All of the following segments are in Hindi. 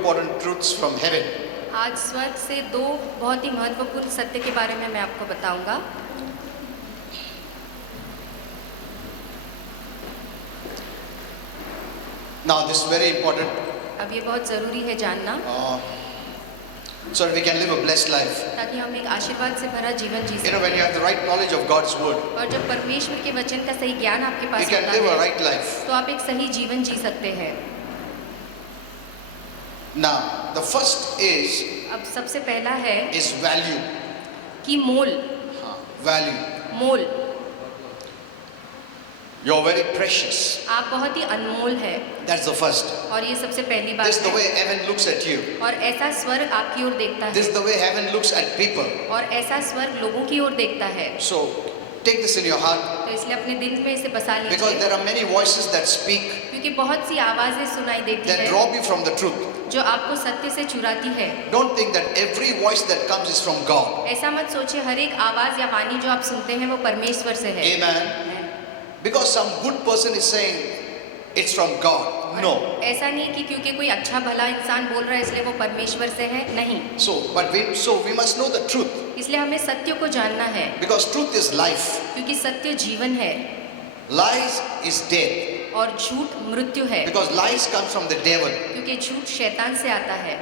important truths from heaven. आज स्वर्ग से दो बहुत ही महत्वपूर्ण सत्य के बारे में मैं आपको बताऊंगा। Now this is very important अब ये बहुत ज़रूरी है जानना, so that we can live a blessed life. ताकि हम एक आशीर्वाद से भरा जीवन जी You know, when सकें। you have the right knowledge of God's word, और जब परमेश्वर के वचन का सही ज्ञान आपके you पास can होता live a है right life. तो आप एक सही जीवन जी सकते हैं। Now, the first अब सबसे पहला है is value. कि मोल, Value. Mole, You're very precious. आप बहुत ही अनमोल है That's the first. और ये सबसे पहली बात This is the है। way heaven looks at you. और ऐसा स्वर्ग आपकी ओर देखता This है is the way heaven looks at people. और ऐसा स्वर्ग लोगों की ओर देखता है। So, take this in your heart, तो इसलिए अपने दिल में इसे बसा because लीजिए, there are many voices that speak, क्योंकि बहुत सी आवाजें सुनाई देती that है rob you from the truth. जो आपको सत्य से चुराती है। Don't think that every voice that comes is from God. ऐसा मत सोचिए हर एक आवाज या वाणी जो आप सुनते हैं वो परमेश्वर से है। Amen. Because some good person is saying it's from God. No. ऐसा नहीं कि क्योंकि कोई अच्छा भला इंसान बोल रहा है इसलिए वो परमेश्वर से है, नहीं। So we must know the truth, इसलिए हमें सत्य को जानना है, because truth is life. क्योंकि सत्य जीवन है Lies is death, और झूठ मृत्यु है, because lies come from the devil. क्योंकि झूठ शैतान से आता है।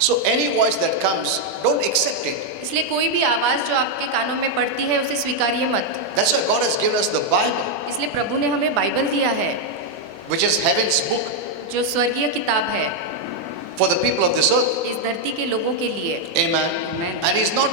So any voice that comes, don't accept it. इसलिए कोई भी आवाज जो आपके कानों में पड़ती है उसे स्वीकारिए मत। That's why God has given us the Bible, इसलिए प्रभु ने हमें बाइबल दिया है which is heaven's book जो स्वर्गीय किताब है for the people of this earth. इस धरती के लोगों के लिए। Amen. Amen. And He's not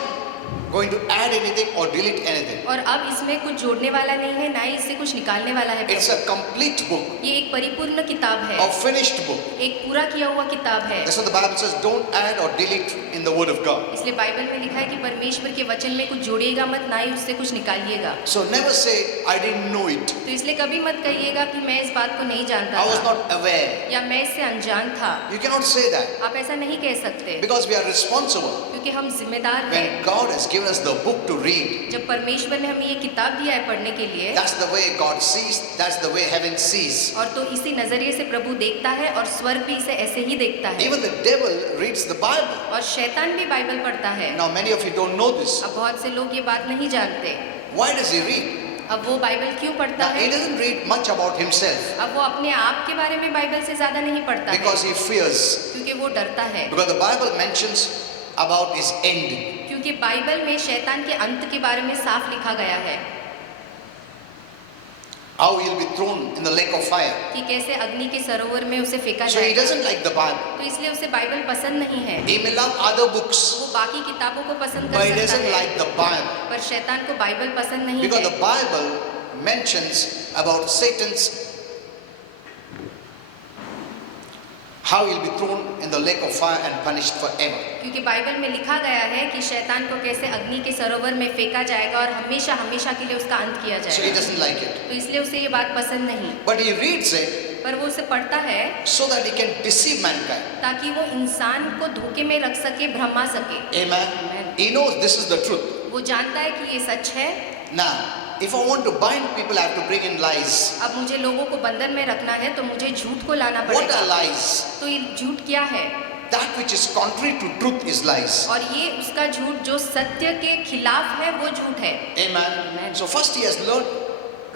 going to add anything or delete anything. और अब इसमें कुछ जोड़ने वाला नहीं है, ना ही इससे कुछ निकालने वाला है। It's a complete book, ये एक परिपूर्ण किताब है, a finished book. एक पूरा किया हुआ किताब है। That's what the Bible says, don't add or delete in the Word of God. इसलिए बाइबल में लिखा है कि परमेश्वर के वचन में कुछ जोड़िएगा मत, ना ही उससे कुछ निकालिएगा। So never say, I didn't know it. तो इसलिए कभी मत कहिएगा कि मैं इस बात को नहीं जानता I was था not aware. या मैं इससे अनजान था। You cannot say that, आप ऐसा नहीं कह सकते, because we are responsible. क्योंकि हम जिम्मेदार हैं। When God has given us the book to read, जब परमेश्वर ने हमें ये किताब दिया है पढ़ने के लिए, that's the way God sees, that's the way heaven sees. और तो इसी नजरिए से प्रभु देखता है और स्वर्ग भी इसे ऐसे ही देखता है। Even the devil reads the Bible. और शैतान भी बाइबल पढ़ता है। Now many of you don't know this. अब बहुत से लोग ये बात नहीं जानते। Why does he read? अब वो बाइबल क्यों पढ़ता Now है? he doesn't read much about himself, अब वो अपने आप के बारे में बाइबल से ज्यादा नहीं पढ़ता है, because he fears. क्योंकि वो डरता है। Because the Bible mentions about his end. क्योंकि बाइबल में शैतान के अंत के बारे में साफ लिखा गया है How he'll be thrown in the lake of fire. कि कैसे अग्नि के सरोवर में उसे फेंका So he जाएगा। doesn't like the Bible. तो इसलिए उसे बाइबल पसंद नहीं है। He may love other books, वो बाकी किताबों को पसंद but he कर सकता doesn't है, like the Bible. पर शैतान को बाइबल पसंद नहीं Because है, the Bible mentions about Satan's, how he'll be thrown in the lake of fire and punished forever. क्योंकि बाइबल में लिखा गया है कि शैतान को कैसे अग्नि के सरोवर में फेंका जाएगा और हमेशा हमेशा के लिए उसका अंत किया So he जाएगा। doesn't like it. तो इसलिए उसे ये बात पसंद नहीं, But he reads it पर वो उसे पढ़ता है so that he can deceive mankind. ताकि वो इंसान को धोखे में रख सके, भ्रमा सके। Amen. Amen. He knows this is the truth. वो जानता है कि ये सच है। Now, if I want to bind people, I have to bring in lies. अब मुझे लोगों को बंधन में रखना है तो मुझे झूठ को लाना What पड़ेगा। are lies? तो ये झूठ क्या है? That which is contrary to truth is lies. और ये उसका झूठ जो सत्य के खिलाफ है वो झूठ है। Amen. Amen. So first he has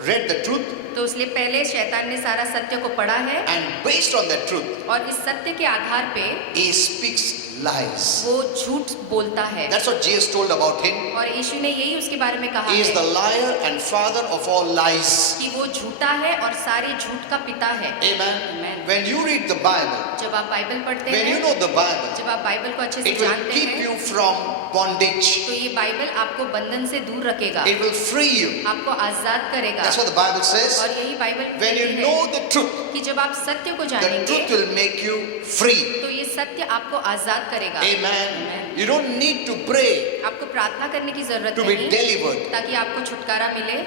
read the truth, तो इसलिए पहले शैतान ने सारा सत्य को पढ़ा है and based on that truth, और इस सत्य के आधार पे he speaks lies. वो झूठ बोलता है। That's what Jesus told about him. और यीशु ने यही उसके बारे में कहा He is है the liar and father of all lies. कि वो झूठा है और सारे झूठ का पिता है। Amen. Amen. When you read the Bible, जब आप बाइबल पढ़ते when you हैं, know the Bible, जब आप बाइबल को अच्छे से it will जानते keep हैं, you from bondage. तो ये बाइबल आपको बंधन से दूर रखेगा, It will free you. आपको आजाद करेगा। That's what the Bible says. और यही बाइबल When you कहती know है the truth, कि जब आप सत्य को the जानेंगे truth will make you free. तो ये सत्य आपको आजाद करेगा। Amen. Amen. You don't need to pray आपको प्रार्थना करने की जरूरत to be नहीं delivered. ताकि आपको छुटकारा मिले।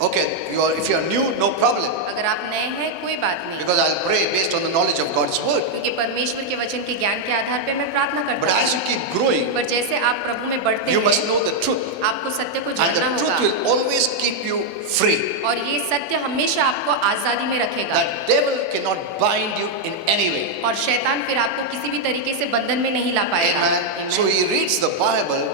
Okay, if you are new, no problem. अगर आप नए हैं कोई बात नहीं, Because I'll pray based on the knowledge of God's word. क्योंकि परमेश्वर के वचन के ज्ञान के आधार पे मैं प्रार्थना But करता as हूँ। you keep growing, पर जैसे आप प्रभु में बढ़ते you must हैं, know the truth. आपको सत्य को And जानना the truth होगा, will always keep you free. और ये सत्य हमेशा आपको आजादी में रखेगा, That devil cannot bind you in any way. और शैतान फिर आपको किसी भी तरीके से बंधन में नहीं ला पाएगा। Amen. Amen. So he reads the Bible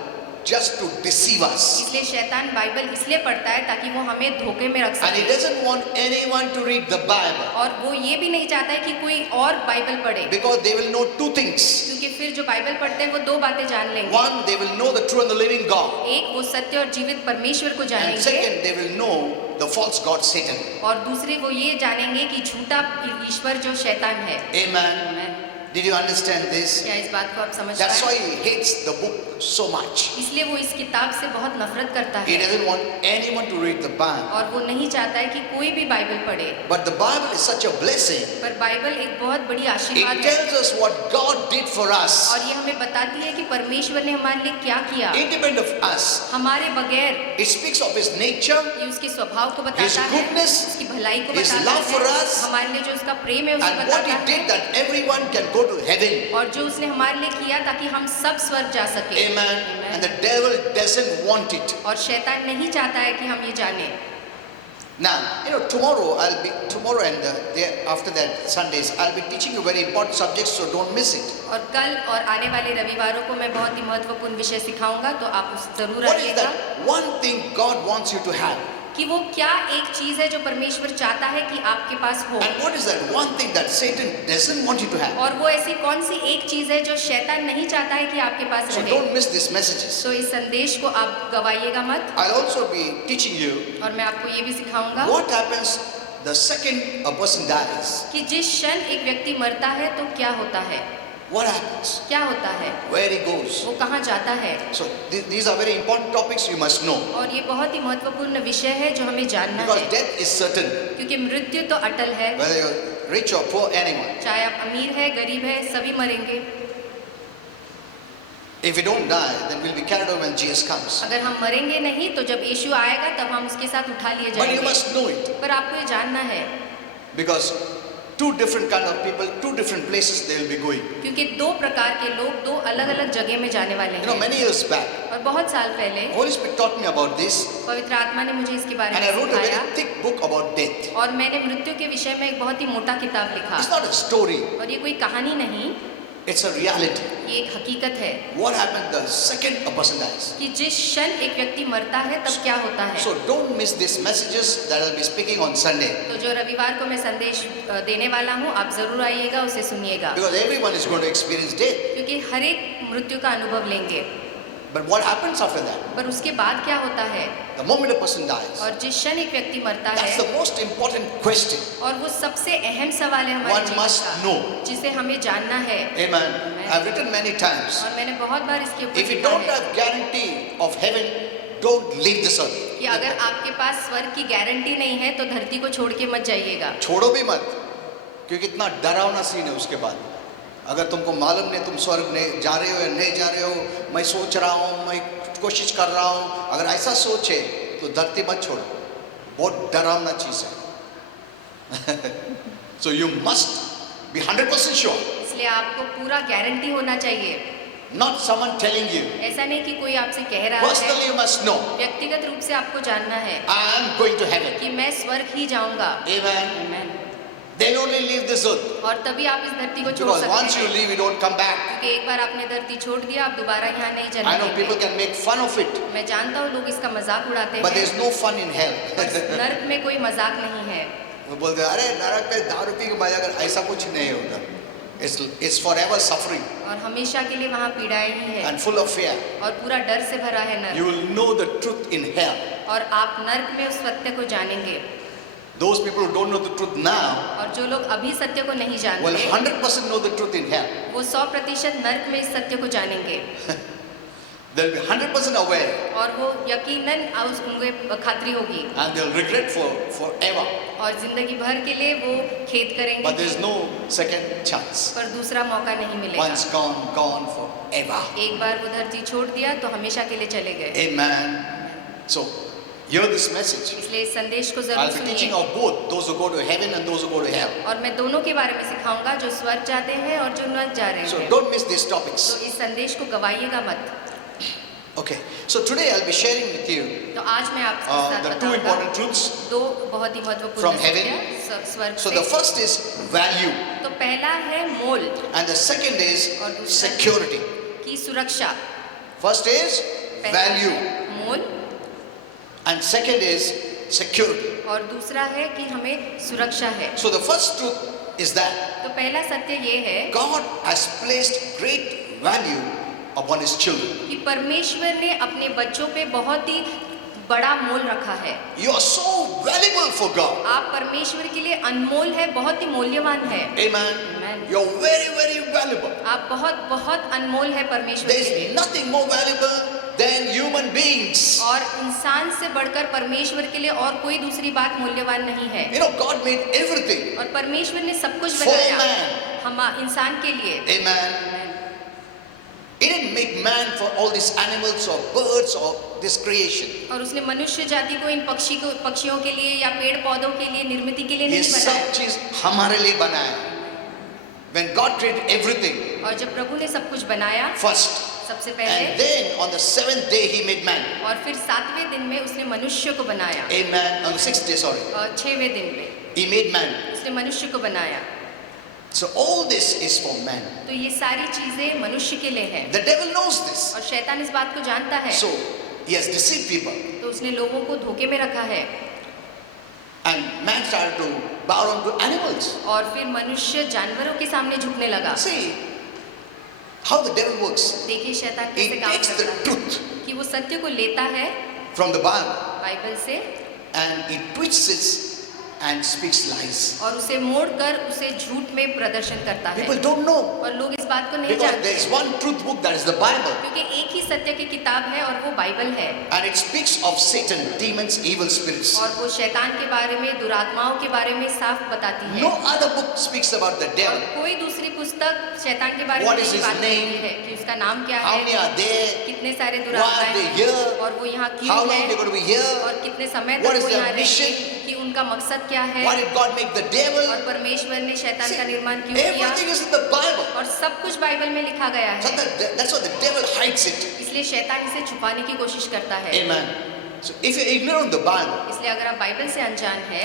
just to deceive us. इसलिए शैतान बाइबल इसलिए पढ़ता है ताकि वो हमें धोखे में रख And he सके, doesn't want anyone to read the Bible. और वो ये भी नहीं चाहता है कि कोई और बाइबल पढ़े, Because they will know two things. क्योंकि फिर जो बाइबल पढ़ते हैं वो दो बातें जान लेंगे। One, they will know the true and the living God. एक, वो सत्य और जीवित परमेश्वर को And जानेंगे, second, they will know the false god Satan. और दूसरे वो ये जानेंगे कि झूठा ईश्वर जो शैतान है। Amen. Amen. Did you understand this? क्या इस बात को आप समझ That's why पाए? he hates the book so much. इसलिए वो इस किताब से बहुत नफरत करता He है, doesn't want anyone to read the Bible. और वो नहीं चाहता है कि कोई भी बाइबल पढ़े। But the Bible is such a blessing. पर बाइबल एक बहुत बड़ी आशीर्वाद It है, tells us what God did for us, और ये हमें बताती है कि परमेश्वर ने हमारे लिए क्या किया, independent of us. हमारे बगैर। It speaks of His nature, ये उसके स्वभाव को His बताता है, goodness, उसकी भलाई को His बताता love for है, us, हमारे लिए जो उसका प्रेम है उसे and what He बताता did है, that everyone can go to heaven. और जो उसने हमारे लिए किया ताकि हम सब स्वर्ग जा सके। Amen. Amen. And the devil doesn't want it. और शैतान नहीं चाहता है कि हम ये जाने। Now, tomorrow and the day after that, Sundays, I'll be teaching you very important subjects, so don't miss it. और कल और आने वाले रविवारों को मैं बहुत ही महत्वपूर्ण विषय सिखाऊंगा, तो आप उस जरूर What is आइएगा। that one thing God wants you to have? कि वो क्या एक चीज है जो परमेश्वर चाहता है कि आपके पास हो, And what is that one thing that Satan doesn't want you to have? और वो ऐसी कौन सी एक चीज है जो शैतान नहीं चाहता है कि आपके पास So रहे। don't miss these messages. तो इस संदेश को आप गवाइएगा मत, I'll also be teaching you और मैं आपको ये भी सिखाऊंगा what happens the second a person dies. कि जिस क्षण एक व्यक्ति मरता है तो क्या होता है, What happens? क्या होता है, Where he goes. वो कहाँ जाता है। So these are very important topics you must know. और ये बहुत ही महत्वपूर्ण विषय है जो हमें जानना Because है, death is certain. क्योंकि मृत्यु तो अटल है, Whether you're rich or poor, anyone. चाहे आप अमीर है गरीब है सभी मरेंगे। If we don't die, then we'll be carried over when Jesus comes. अगर हम मरेंगे नहीं तो जब यीशु आएगा तब हम उसके साथ उठा लिए But you जाएंगे। must know it. पर आपको ये जानना है, Because two different kind of people, two different places they will be going. क्योंकि दो प्रकार के लोग दो अलग अलग जगह में जाने वाले You know, हैं। many years back, और बहुत साल पहले Holy Spirit taught me about this, पवित्र आत्मा ने मुझे इसके बारे and I में wrote a सिखाया, very thick book about death. और मैंने मृत्यु के विषय में एक बहुत ही मोटा किताब लिखा। It's not a story, और ये कोई कहानी नहीं, it's a reality. ये एक हकीकत है What happens the second a person dies? कि जिस क्षण एक व्यक्ति मरता है तब क्या होता है। So don't miss these messages that I'll be speaking on Sunday. तो जो रविवार को मैं संदेश देने वाला हूँ, आप जरूर आइएगा, उसे सुनिएगा, Because everyone is going to experience death. क्योंकि हर एक मृत्यु का अनुभव लेंगे। But what happens after that? पर उसके बाद क्या होता है, The moment a person dies, और जिस क्षण एक व्यक्ति मरता that's है, the most important question. और वो सबसे अहम सवाल है हमारे One जीवन must का, know. जिसे हमें जानना है। Amen. I've written many times. और मैंने बहुत बार इसके ऊपर If you लिखा don't है have guarantee of heaven, don't leave this earth. कि अगर आपके पास स्वर्ग की गारंटी नहीं है तो धरती को छोड़ के मत जाइएगा। छोड़ो भी मत, क्योंकि इतना डरावना सीन है उसके बाद। अगर तुमको मालूम नहीं तुम स्वर्ग नहीं जा रहे हो या नहीं जा रहे हो, मैं सोच रहा हूँ, मैं कोशिश कर रहा हूँ, अगर ऐसा सोचे तो धरती मत छोड़ो, बहुत डरावना चीज है। So you must be 100% sure, इसलिए आपको पूरा गारंटी होना चाहिए, not someone telling you. ऐसा नहीं कि कोई आपसे कह रहा Personally है, you must know, व्यक्तिगत रूप से आपको जानना है I am going to heaven. कि मैं स्वर्ग ही जाऊंगा। Amen. Amen. Then only leave this earth. और तभी आप इस धरती को छोड़ Because once सकते you हैं, leave, you don't come back. क्योंकि एक बार आपने धरती छोड़ दिया, आप दोबारा यहाँ नहीं I know people जन्मेंगे। can make fun of it, मैं जानता हूँ लोग इसका मजाक उड़ाते but हैं, there's no fun in hell. नर्क में कोई मजाक नहीं है। वो बोलते हैं अरे नरक पे दारू पी के मजा कर, ऐसा कुछ नहीं है उधर. It's forever suffering और हमेशा के लिए वहाँ पीड़ाएं ही है, and full of fear. और पूरा डर से भरा है You नर्क। will know the truth in hell. और आप नर्क में उस सत्य को जानेंगे, Those people who don't know the truth now और जो लोग अभी सत्य को नहीं will जानते 100% know the truth in hell. वो 100% नर्क में इस सत्य को जानेंगे, They'll be 100% aware और वो यकीनन उनके खातरी होगी, and they'll regret forever. और जिंदगी भर के लिए वो खेद करेंगे, But there's no second chance. पर दूसरा मौका नहीं मिलेगा। Once gone forever. एक बार वो धरती छोड़ दिया तो हमेशा के लिए चले गए। Amen. So Hear this message. इसलिए इस संदेश को I'll जरूर be teaching सुनिए। of both, those who go to heaven and those who go to hell. और मैं दोनों के बारे में सिखाऊंगा, जो स्वर्ग जाते हैं और जो नरक जा रहे So हैं। don't miss these तो topics. इस संदेश को गवाइएगा मत। Okay. So today I'll be sharing with you तो आज मैं आपके साथ the two बताऊंगा important truths. दो बहुत ही महत्वपूर्ण From heaven. सत्य स्वर्ग So the से। first is value, तो पहला है मोल and the second is और दूसरा security. की सुरक्षा। First is पहला value, है मोल and second is security. और दूसरा है कि हमें सुरक्षा है। So the first truth is that तो पहला सत्य ये है God has placed great value upon His children. कि परमेश्वर ने अपने बच्चों पे बहुत ही बड़ा मोल रखा है। You are so valuable for God. आप परमेश्वर के लिए अनमोल है, बहुत ही मूल्यवान है। Amen. Amen. You're very, very valuable. आप बहुत बहुत अनमोल है परमेश्वर There के लिए। is nothing more valuable than human beings. और इंसान से बढ़कर परमेश्वर के लिए और कोई दूसरी बात मूल्यवान नहीं है। You know, God made everything और परमेश्वर ने सब कुछ for बनाया man. हम इंसान के लिए। Amen. He didn't make man for all these animals or birds or this creation. और उसने मनुष्य जाति को इन पक्षियों के लिए या पेड़ पौधों के लिए निर्मित के लिए ये नहीं सब बनाया। चीज हमारे लिए बनाया. When God created everything और जब प्रभु ने सब कुछ बनाया first, सबसे and पहले, then on the seventh day He made man. और फिर 7वें दिन में उसने मनुष्य को बनाया। Amen. On the sixth day, sorry, और 6वें दिन पे He made man. उसने मनुष्य को बनाया। So all this is for man. तो ये सारी चीजें मनुष्य के लिए है। The devil knows this. और शैतान इस बात को जानता है। So he has deceived people. तो उसने लोगों को धोखे में रखा है। And man started to bow down to animals. और फिर मनुष्य जानवरों के सामने झुकने लगा। See how the devil works. देखिए शैतान He कैसे काम takes the करता है truth कि वो सत्य को लेता है from the Bible बाइबल से and he twists it and speaks lies. और उसे मोड़कर उसे झूठ में प्रदर्शन करता है। People don't know और लोग इस बात को नहीं because जानते there is one truth book, that is the Bible, क्योंकि एक ही सत्य की किताब है और वो बाइबल है। and it speaks of Satan, demons, evil spirits. और वो शैतान के बारे में, दुरात्माओं के बारे में साफ बताती है। No other book speaks about the और devil. कोई दूसरी पुस्तक शैतान के बारे में What is नहीं his बात name? करती है कि उसका नाम क्या How है, many are there? कितने सारे Why are दुरात्माएं they हैं here? और वो यहाँ How क्यों long है they going to be here? और कितने समय What तक is वो their यहाँ mission? रहेंगे, कि उनका मकसद क्या है Why did God make the devil? और परमेश्वर ने शैतान See, का निर्माण क्यों किया। everything is in the Bible. और सब कुछ बाइबल में लिखा गया So है। that's why the devil hides it. इसलिए शैतान इसे छुपाने की कोशिश करता है। Amen. So if you're ignorant of the Bible, इसलिए अगर आप बाइबल से अनजान है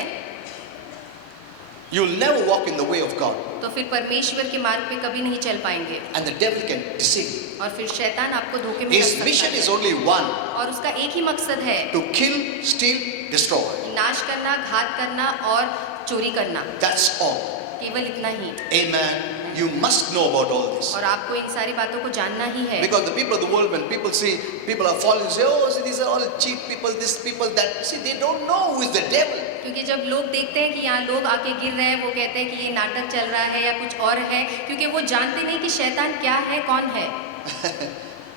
you'll never walk in the way of God. तो फिर परमेश्वर के मार्ग पे कभी नहीं चल पाएंगे And the devil can deceive you. और फिर शैतान आपको धोखे में रख His सकता mission is है। only one: और उसका एक ही मकसद है, to kill, steal, destroy. नाश करना, घात करना और चोरी करना, That's all. केवल इतना ही। Amen. You must know about all this. और आपको इन सारी बातों को जानना ही है। Because the people of the world, when people see people are falling, they say, oh, see, these are all cheap people, this people, that. See, they don't know who is the devil. क्योंकि जब लोग देखते हैं कि यहाँ लोग आके गिर रहे हैं, वो कहते हैं कि ये नाटक चल रहा है या कुछ और है, क्योंकि वो जानते नहीं कि शैतान क्या है, कौन है।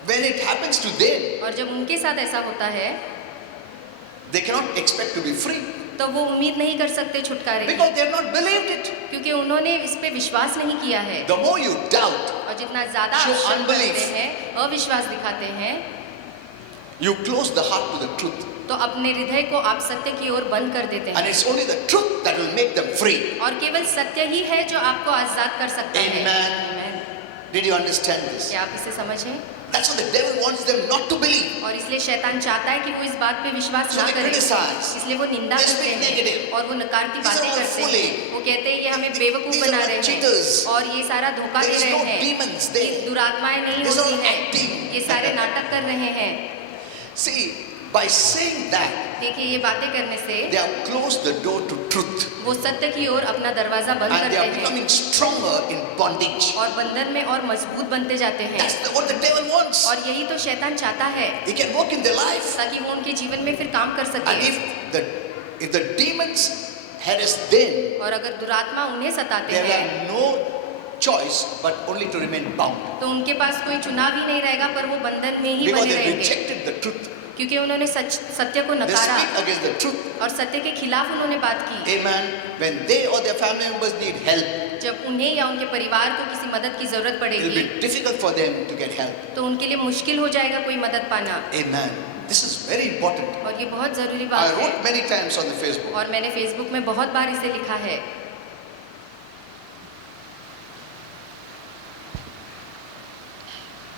When it happens to them, और जब उनके साथ ऐसा होता है they cannot expect to be free तो वो उम्मीद नहीं कर सकते छुटकारे की, because they have not believed it. क्योंकि उन्होंने इस पे विश्वास नहीं किया है। The more you doubt, और जितना ज्यादा Show अविश्वास unbelief. करते हैं, अविश्वास दिखाते हैं, you close the heart to the truth. तो अपने हृदय को आप सत्य की ओर बंद कर देते And हैं। it's only the truth that will make them free. और केवल सत्य ही है जो आपको आजाद कर सकता है। Amen. Amen. Did you understand this? क्या आप इसे समझें? That's what the devil wants them not to believe. और इसलिए शैतान चाहता है कि वो इस बात पे विश्वास So ना they करें, criticize. इसलिए वो निंदा They करते speak हैं negative. और वो नकारती These are बातें all करते हैं। fooling. वो कहते हैं ये हमें बेवकूफ These are बना all रहे हैं cheaters. और ये सारा धोखा There दे is रहे no हैं, demons ये there. दुरात्माएं नहीं These are होती all हैं, acting. ये सारे नाटक कर रहे हैं। See, by saying that, देखिए ये बातें करने से they have closed the door to truth. वो सत्य की ओर अपना दरवाजा बंद And they करते are हैं becoming stronger in bondage. और बंधन में और मजबूत बनते जाते हैं। That's what the devil wants. और यही तो शैतान चाहता है, He can work in their life. ताकि वो उनके जीवन में फिर काम कर And सके। if the demons harass them, और अगर दुरात्मा उन्हें सताते they हैं have no choice but only to remain bound. तो उनके पास कोई चुनाव ही नहीं रहेगा, पर वो बंधन में ही Because बने they रहेंगे, rejected the truth. क्योंकि उन्होंने सत्य को They नकारा speak against the truth. और सत्य के खिलाफ उन्होंने बात की। Amen. When they or their family members need help, जब उन्हें या उनके परिवार को किसी मदद की जरूरत it will पड़ेगी be difficult for them to get help. तो उनके लिए मुश्किल हो जाएगा कोई मदद पाना। Amen. This is very important. और ये बहुत ज़रूरी I बात है wrote many times on the Facebook. और मैंने फेसबुक में बहुत बार इसे लिखा है।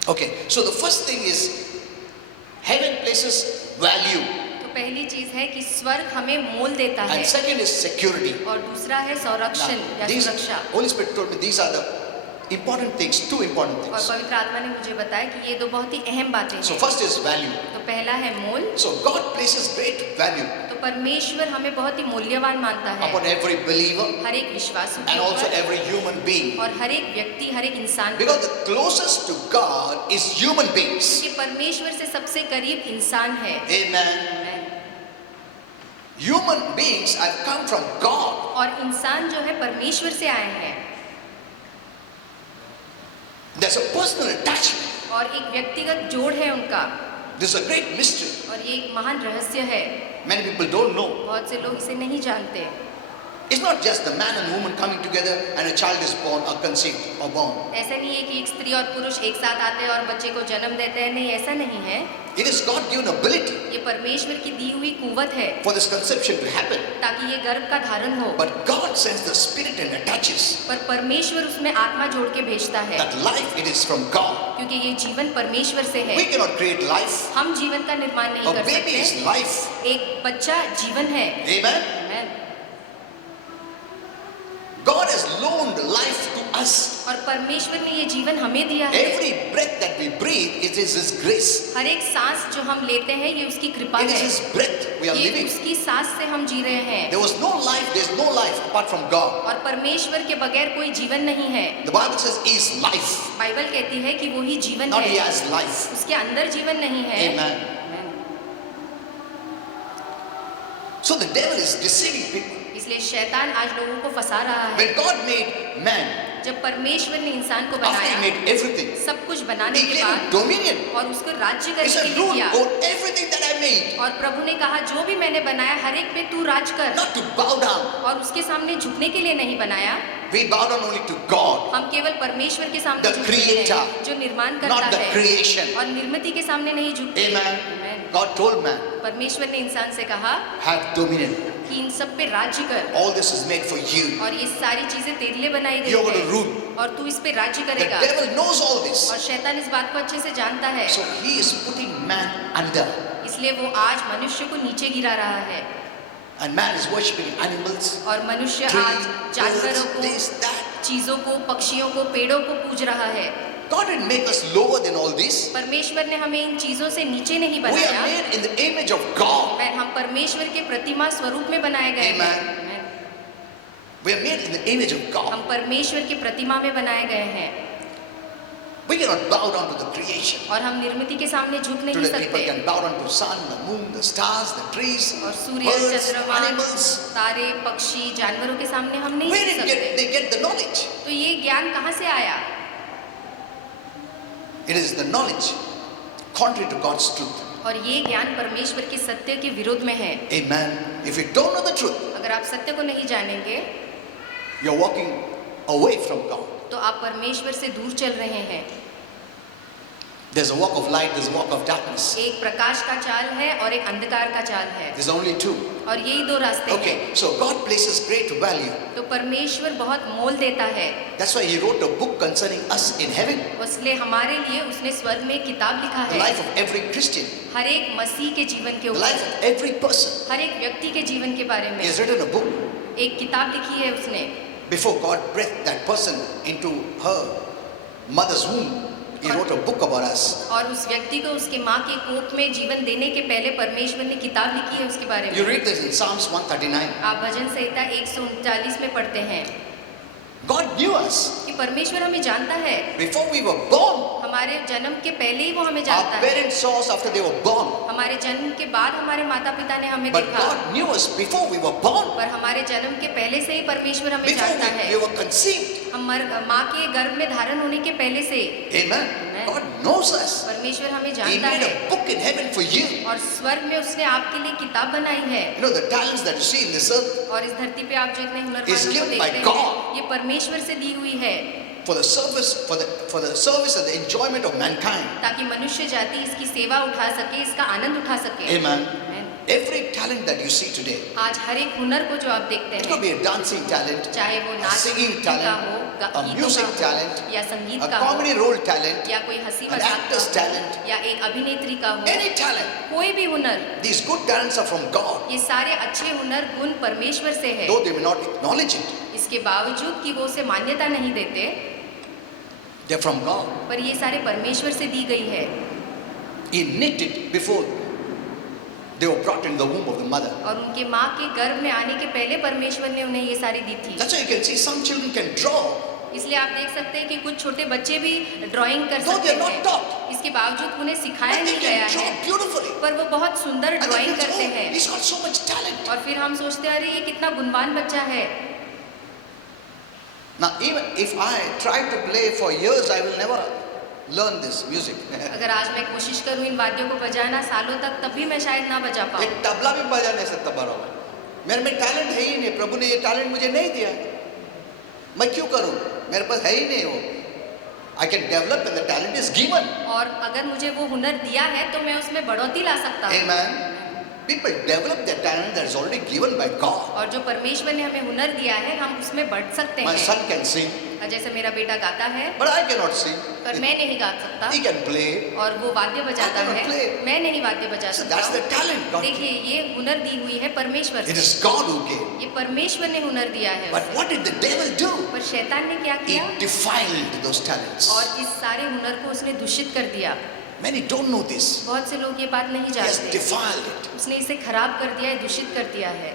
Okay, so the first thing is heaven places value, तो पहली चीज़ है कि स्वर्ग हमें मोल देता है and second is security. और दूसरा है संरक्षण Now, या these सुरक्षा। Holy Spirit told me these are the important things, two important और things. पवित्र आत्मा ने मुझे बताया कि ये दो बहुत ही अहम बातें So हैं। first is value. तो पहला है मोल। So God places great value तो परमेश्वर हमें बहुत ही मूल्यवान मानता है upon every believer हर एक विश्वासू के and also ऊपर every human being. और हर एक व्यक्ति, हर एक इंसान, Because the closest to God is human beings. कि परमेश्वर से सबसे करीब इंसान है। Amen. Human beings have come from God. और इंसान जो है परमेश्वर से आए हैं There's a personal attachment. और एक व्यक्तिगत जोड़ है उनका This is a great mystery. और ये एक महान रहस्य है। Many people don't know. बहुत से लोग इसे नहीं जानते। It's not just the man and woman coming together and a child is born or conceived or born. ऐसा नहीं है कि एक स्त्री और पुरुष एक साथ आते हैं और बच्चे को जन्म देते हैं, नहीं, ऐसा नहीं है। It is God-given ability ये परमेश्वर की दी हुई कुवत है for this conception to happen. ताकि ये गर्भ का धारण हो। But God sends the Spirit and attaches पर परमेश्वर उसमें आत्मा जोड़ के भेजता है that life, it is from God. क्योंकि ये जीवन परमेश्वर से है। We cannot create life. हम जीवन का निर्माण नहीं A कर baby is सकते। life. एक बच्चा जीवन है। Amen. Amen। God has loaned life to us. और परमेश्वर ने ये जीवन हमें दिया है। Every breath that we breathe, it is His grace. हर एक सांस जो हम लेते हैं ये उसकी कृपा It is है। His breath we are ये living. उसकी सांस से हम जी रहे हैं। There was no life, there is no life apart from God. और परमेश्वर के बगैर कोई जीवन नहीं है। The Bible says He is life, Bible कहती है कि वो ही जीवन not He है। has life. उसके अंदर जीवन नहीं है। Amen. Amen। So the devil is deceiving people. इसलिए शैतान आज लोगों को फंसा रहा है। When God made man, जब परमेश्वर ने इंसान को after He बनाया, made everything, सब कुछ बनाने He के gave him बाद dominion. और उसको राज्य He करने said, के लिए rule किया over everything that I made. और प्रभु ने कहा जो भी मैंने बनाया हर एक पे तू राज कर। Not to bow down. और उसके सामने झुकने के लिए नहीं बनाया, We bow down only to God, हम केवल परमेश्वर के सामने The झुकते Creator, हैं जो निर्माण करता not the है creation. और निर्मिति के सामने नहीं झुकते। Amen. Amen। God told man, परमेश्वर ने इंसान से कहा have dominion. कि इन सब पे राज्य कर All this is made for you. और ये सारी चीजें तेरे लिए बनाई गई You're going to है rule. और तू इस पे राज्य The करेगा। devil knows all this. और शैतान इस बात को अच्छे से जानता है, So he is putting man under. इसलिए वो आज मनुष्य को नीचे गिरा रहा है And man is worshipping animals, और मनुष्य trees, आज जानवरों birds, को, this, that. चीजों को, पक्षियों को, पेड़ों को पूज रहा है। God didn't make us lower than all this. परमेश्वर ने हमें इन चीजों से नीचे नहीं We are बनाया। made in the image of God. हम परमेश्वर के प्रतिमा स्वरूप में बनाए गए हैं। Amen. We are made in the image of God. हम परमेश्वर की प्रतिमा में बनाए गए हैं We cannot bow down to the creation. और हम निर्मिति के सामने झुक नहीं Today people सकते। can bow down to sun, the moon, the stars, the trees, और सूर्य, birds, चंद्रमा, animals. तारे, पक्षी, जानवरों के सामने हम नहीं Where झुक did सकते। they get the knowledge? तो ये ज्ञान कहाँ से आया? It is the knowledge contrary to God's truth. और ये ज्ञान परमेश्वर के सत्य के विरोध में है। Amen. If you don't know the truth, अगर आप सत्य को नहीं जानेंगे you're walking away from God. तो आप परमेश्वर से दूर चल रहे हैं। There's a walk of light, there's a walk of darkness. एक प्रकाश का चाल है और एक अंधकार का चाल है There's only two. और यही दो रास्ते हैं। Okay, so God places great value. तो परमेश्वर बहुत मोल देता है, That's why He wrote a book concerning us in heaven. इसलिए हमारे लिए उसने स्वर्ग में एक किताब लिखा The है। life of every Christian, हर एक मसीह के जीवन के the ऊपर, life of every person. हर एक व्यक्ति के जीवन के बारे में He has written a book. एक किताब लिखी है उसने। Before God breathed that person into her mother's womb, He wrote a book about us. और उस व्यक्ति को उसके माँ के कोख में जीवन देने के पहले परमेश्वर ने किताब लिखी है उसके बारे You में। read this in Psalms 139. आप भजन संहिता 139 में पढ़ते हैं God knew us कि परमेश्वर हमें जानता है। before we were born. हमारे जन्म के पहले ही वो हमें जानता Our है। parents saw us after they were born. हमारे जन्म के बाद हमारे माता पिता ने हमें But देखा, God knew us before we were born. पर हमारे जन्म के पहले से ही परमेश्वर हमें Before जानता we है। were conceived. हम माँ के गर्भ में धारण होने के पहले से Amen. Amen. God knows us. परमेश्वर हमें He जानता made है a book in heaven for you. और स्वर्ग में उसने आपके लिए किताब बनाई है। You know the talents that you see in this earth और इस धरती पे आप जो इतने Is हुनरमंदों को given by देखते God. हैं, ये परमेश्वर से दी हुई है। for the service and the enjoyment of mankind. ताकि मनुष्य जाति इसकी सेवा उठा सके, इसका आनंद उठा सके। Amen. Amen. Every talent that you see today, आज हर एक हुनर को जो आप देखते it हैं, could be a dancing talent, चाहे वो a नाच singing का हो, talent, a गीतों music का हो, talent, या संगीत a का हो, comedy role talent, या कोई हंसी an मजाक actor's का talent, हो, या एक अभिनेत्री का हो, any talent. कोई भी हुनर, These good talents are from God, ये सारे अच्छे हुनर गुण परमेश्वर से है। though they may not acknowledge it. इसके बावजूद कि वो उसे मान्यता नहीं देते, They're from God. पर ये सारे परमेश्वर से दी गई है। He knit it before they were brought in the womb of the mother. और उनके माँ के गर्भ में आने के पहले परमेश्वर ने उन्हें ये सारी दी थी। That's why you can see some children can draw, इसलिए आप देख सकते हैं कि कुछ छोटे बच्चे भी ड्राइंग कर though सकते they are not हैं। taught. इसके बावजूद उन्हें सिखाया But they नहीं गया can draw है, beautifully. पर वो बहुत सुंदर And ड्राइंग they करते think, oh, हैं। he's got so much talent. और फिर हम सोचते हैं अरे ये कितना गुणवान बच्चा है। Now, even if I try to play for years, I will never learn this music. अगर आज मैं कोशिश करूं इन वाद्यों को बजाना सालों तक, तब भी मैं शायद ना बजा पाऊं। एक तबला भी बजा नहीं सकता बराबर। मेरे में टैलेंट है ही नहीं, प्रभु ने ये टैलेंट मुझे नहीं दिया। मैं क्यों करूं? मेरे पास है ही नहीं वो। I can develop and the talent is given. और अगर मुझे वो हुनर दिया है तो मैं उसमें बढ़ोतरी ला सकता हूँ। Amen. People develop their talent that is already given by God. और जो परमेश्वर ने हमें हुनर दिया है, हम उसमें बढ़ सकते My हैं। son can sing, जैसे मेरा बेटा गाता है, but I cannot sing. पर मैं नहीं गा सकता। He can play. और वो वाद्य बजाता I cannot है, play. मैं नहीं वाद्य बजा So सकता that's the हूँ। talent God देखिए gave. ये हुनर दी हुई है परमेश्वर It से। is God who gave. ये परमेश्वर ने हुनर दिया है But उसे। what did the devil do? पर शैतान ने क्या He किया? defiled those talents. और इस सारे हुनर को उसने दूषित कर दिया। Many don't know this. बहुत से लोग ये बात नहीं He has जानते। defiled it. उसने इसे खराब कर दिया है, दूषित कर दिया है।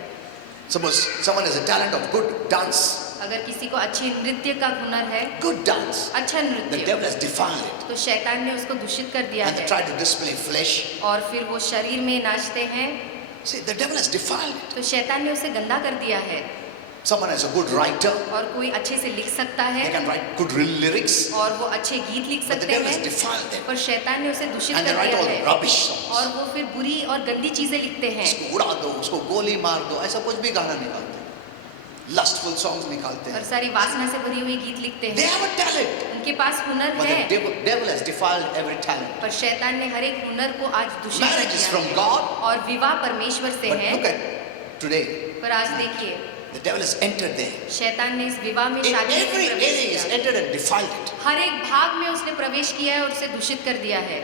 Suppose someone has a talent of good dance, अगर किसी को अच्छे नृत्य का हुनर है, good dance. अच्छा The नृत्य, devil has defiled it तो शैतान ने उसको दूषित कर दिया and है। tried to display flesh. और फिर वो शरीर में नाचते हैं, See, the devil has defiled it. तो शैतान ने उसे गंदा कर दिया है। Someone is a good writer, और कोई अच्छे से लिख सकता they है can write good lyrics, और वो अच्छे गीत लिख but the सकते devil has हैं, defiled them. पर शैतान ने उसे दूषित And they कर write दिया all है। rubbish और songs. वो फिर बुरी और गंदी चीजें लिखते हैं। उसको उड़ा दो, उसको गोली मार दो, ऐसा कुछ भी गाना निकालते हैं। Lustful songs निकालते और हैं। सारी वासना से भरी हुई गीत लिखते They हैं। have a talent, उनके पास हुनर but है, the devil has defiled every talent. पर शैतान ने हर एक हुनर को आज दूषित कर Marriage is दिया from है। God, और विवाह परमेश्वर से but है, look at today, पर आज देखिए the devil has entered there. शैतान ने इस विवाह में In शादी में every प्रवेश area he's किया। entered and defiled it. हर एक भाग में उसने प्रवेश किया है और उसे दूषित कर दिया है।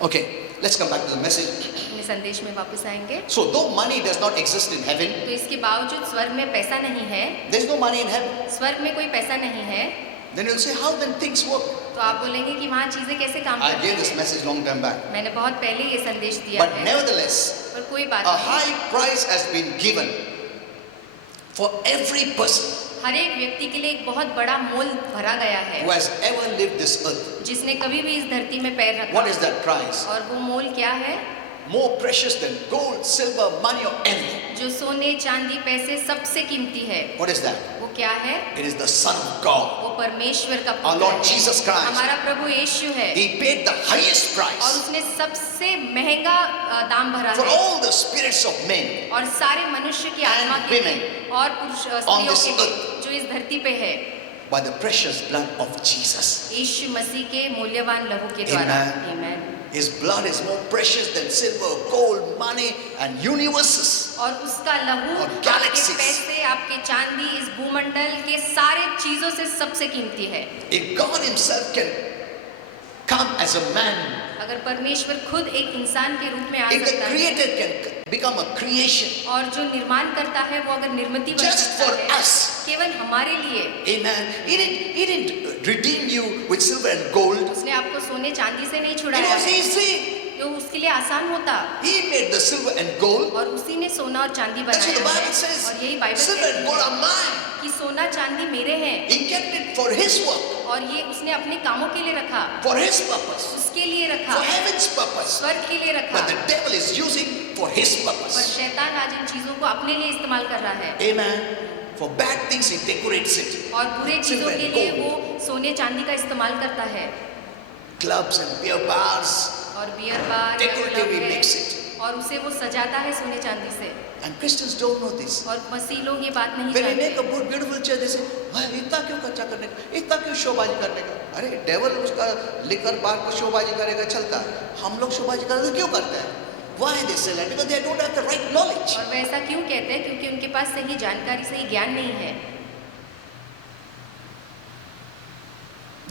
Okay, let's come back to the message. अपने संदेश में वापस आएंगे। So though money does not exist in heaven, तो इसके बावजूद स्वर्ग में पैसा नहीं है, there's no money in heaven, स्वर्ग में कोई पैसा नहीं है, then you'll say, how then things work? तो आप बोलेंगे कि वहाँ चीजें कैसे काम I करती gave this हैं। message long time back. मैंने बहुत पहले ये संदेश दिया But है, nevertheless, पर कोई बात a नहीं। high price has been given for every person हर एक व्यक्ति के लिए एक बहुत बड़ा मोल भरा गया है, who has ever lived this earth. जिसने कभी भी इस धरती में पैर रखा। What is that price? और वो मोल क्या है? More precious than gold, silver, money or anything. जो सोने, चांदी, पैसे सबसे कीमती है। What is that? वो क्या है? It is the Son of God. वो परमेश्वर का Our पुत्र Lord है। Jesus Christ. हमारा प्रभु यीशु है। He paid the highest और price उसने सबसे महंगा दाम भरा for है। all the spirits of men और सारे मनुष्य की And आत्मा के women लिए और पुरुष on स्त्रियों this के लिए earth. जो इस धरती पे है, by the precious blood of Jesus. यीशु मसीह के मूल्यवान लहू के द्वारा। Amen. आमीन। His blood is more precious than silver, gold, money and universes. और उसका लहू और आपके galaxies. पैसे, आपके चांदी, इस भूमंडल के सारे चीजों से सबसे कीमती है। If God himself can come as a man, अगर परमेश्वर खुद एक इंसान के रूप में आ if the सकता है creator can become a creation और जो निर्माण करता है वो अगर निर्मित बन just सकता for है us, केवल हमारे लिए, amen. He didn't redeem you with silver and gold. उसने आपको सोने चांदी से नहीं It छुड़ाया was है, easy. तो उसके लिए आसान होता। He made the silver and gold. और उसी ने सोना और चांदी That's what the बनाया Bible है। says. और यही बाइबल Silver and कहती gold है are mine. कि सोना चांदी मेरे हैं He kept it for his work, और ये उसने अपने कामों के लिए रखा, for his purpose, उसके लिए रखा, for heaven's purpose. स्वर्ग के लिए रखा। But the devil is using for his पर purpose. शैतान आज इन चीजों को अपने लिए इस्तेमाल कर रहा है Amen. For bad things he decorates it. और बुरे चीजों Silver के and लिए gold. वो सोने चांदी का इस्तेमाल करता है। Clubs and beer bars, और बियर बार या decoratively क्लब है, mix it. और उसे वो सजाता है सोने चांदी से। And Christians don't know this. और मसीह लोग ये बात नहीं When we जानते। make a beautiful chair, they say, "भाई इतना क्यों खर्चा करने का, इतना क्यों शोबाजी करने का?" अरे डेवल उसका लिकर बार को शोबाजी करेगा चलता है, हम लोग शोबाजी करेंगे क्यों करते हैं? Why they sell it? Because they don't have the right knowledge. और वे ऐसा क्यों कहते हैं? क्योंकि उनके पास सही जानकारी, सही ज्ञान नहीं है।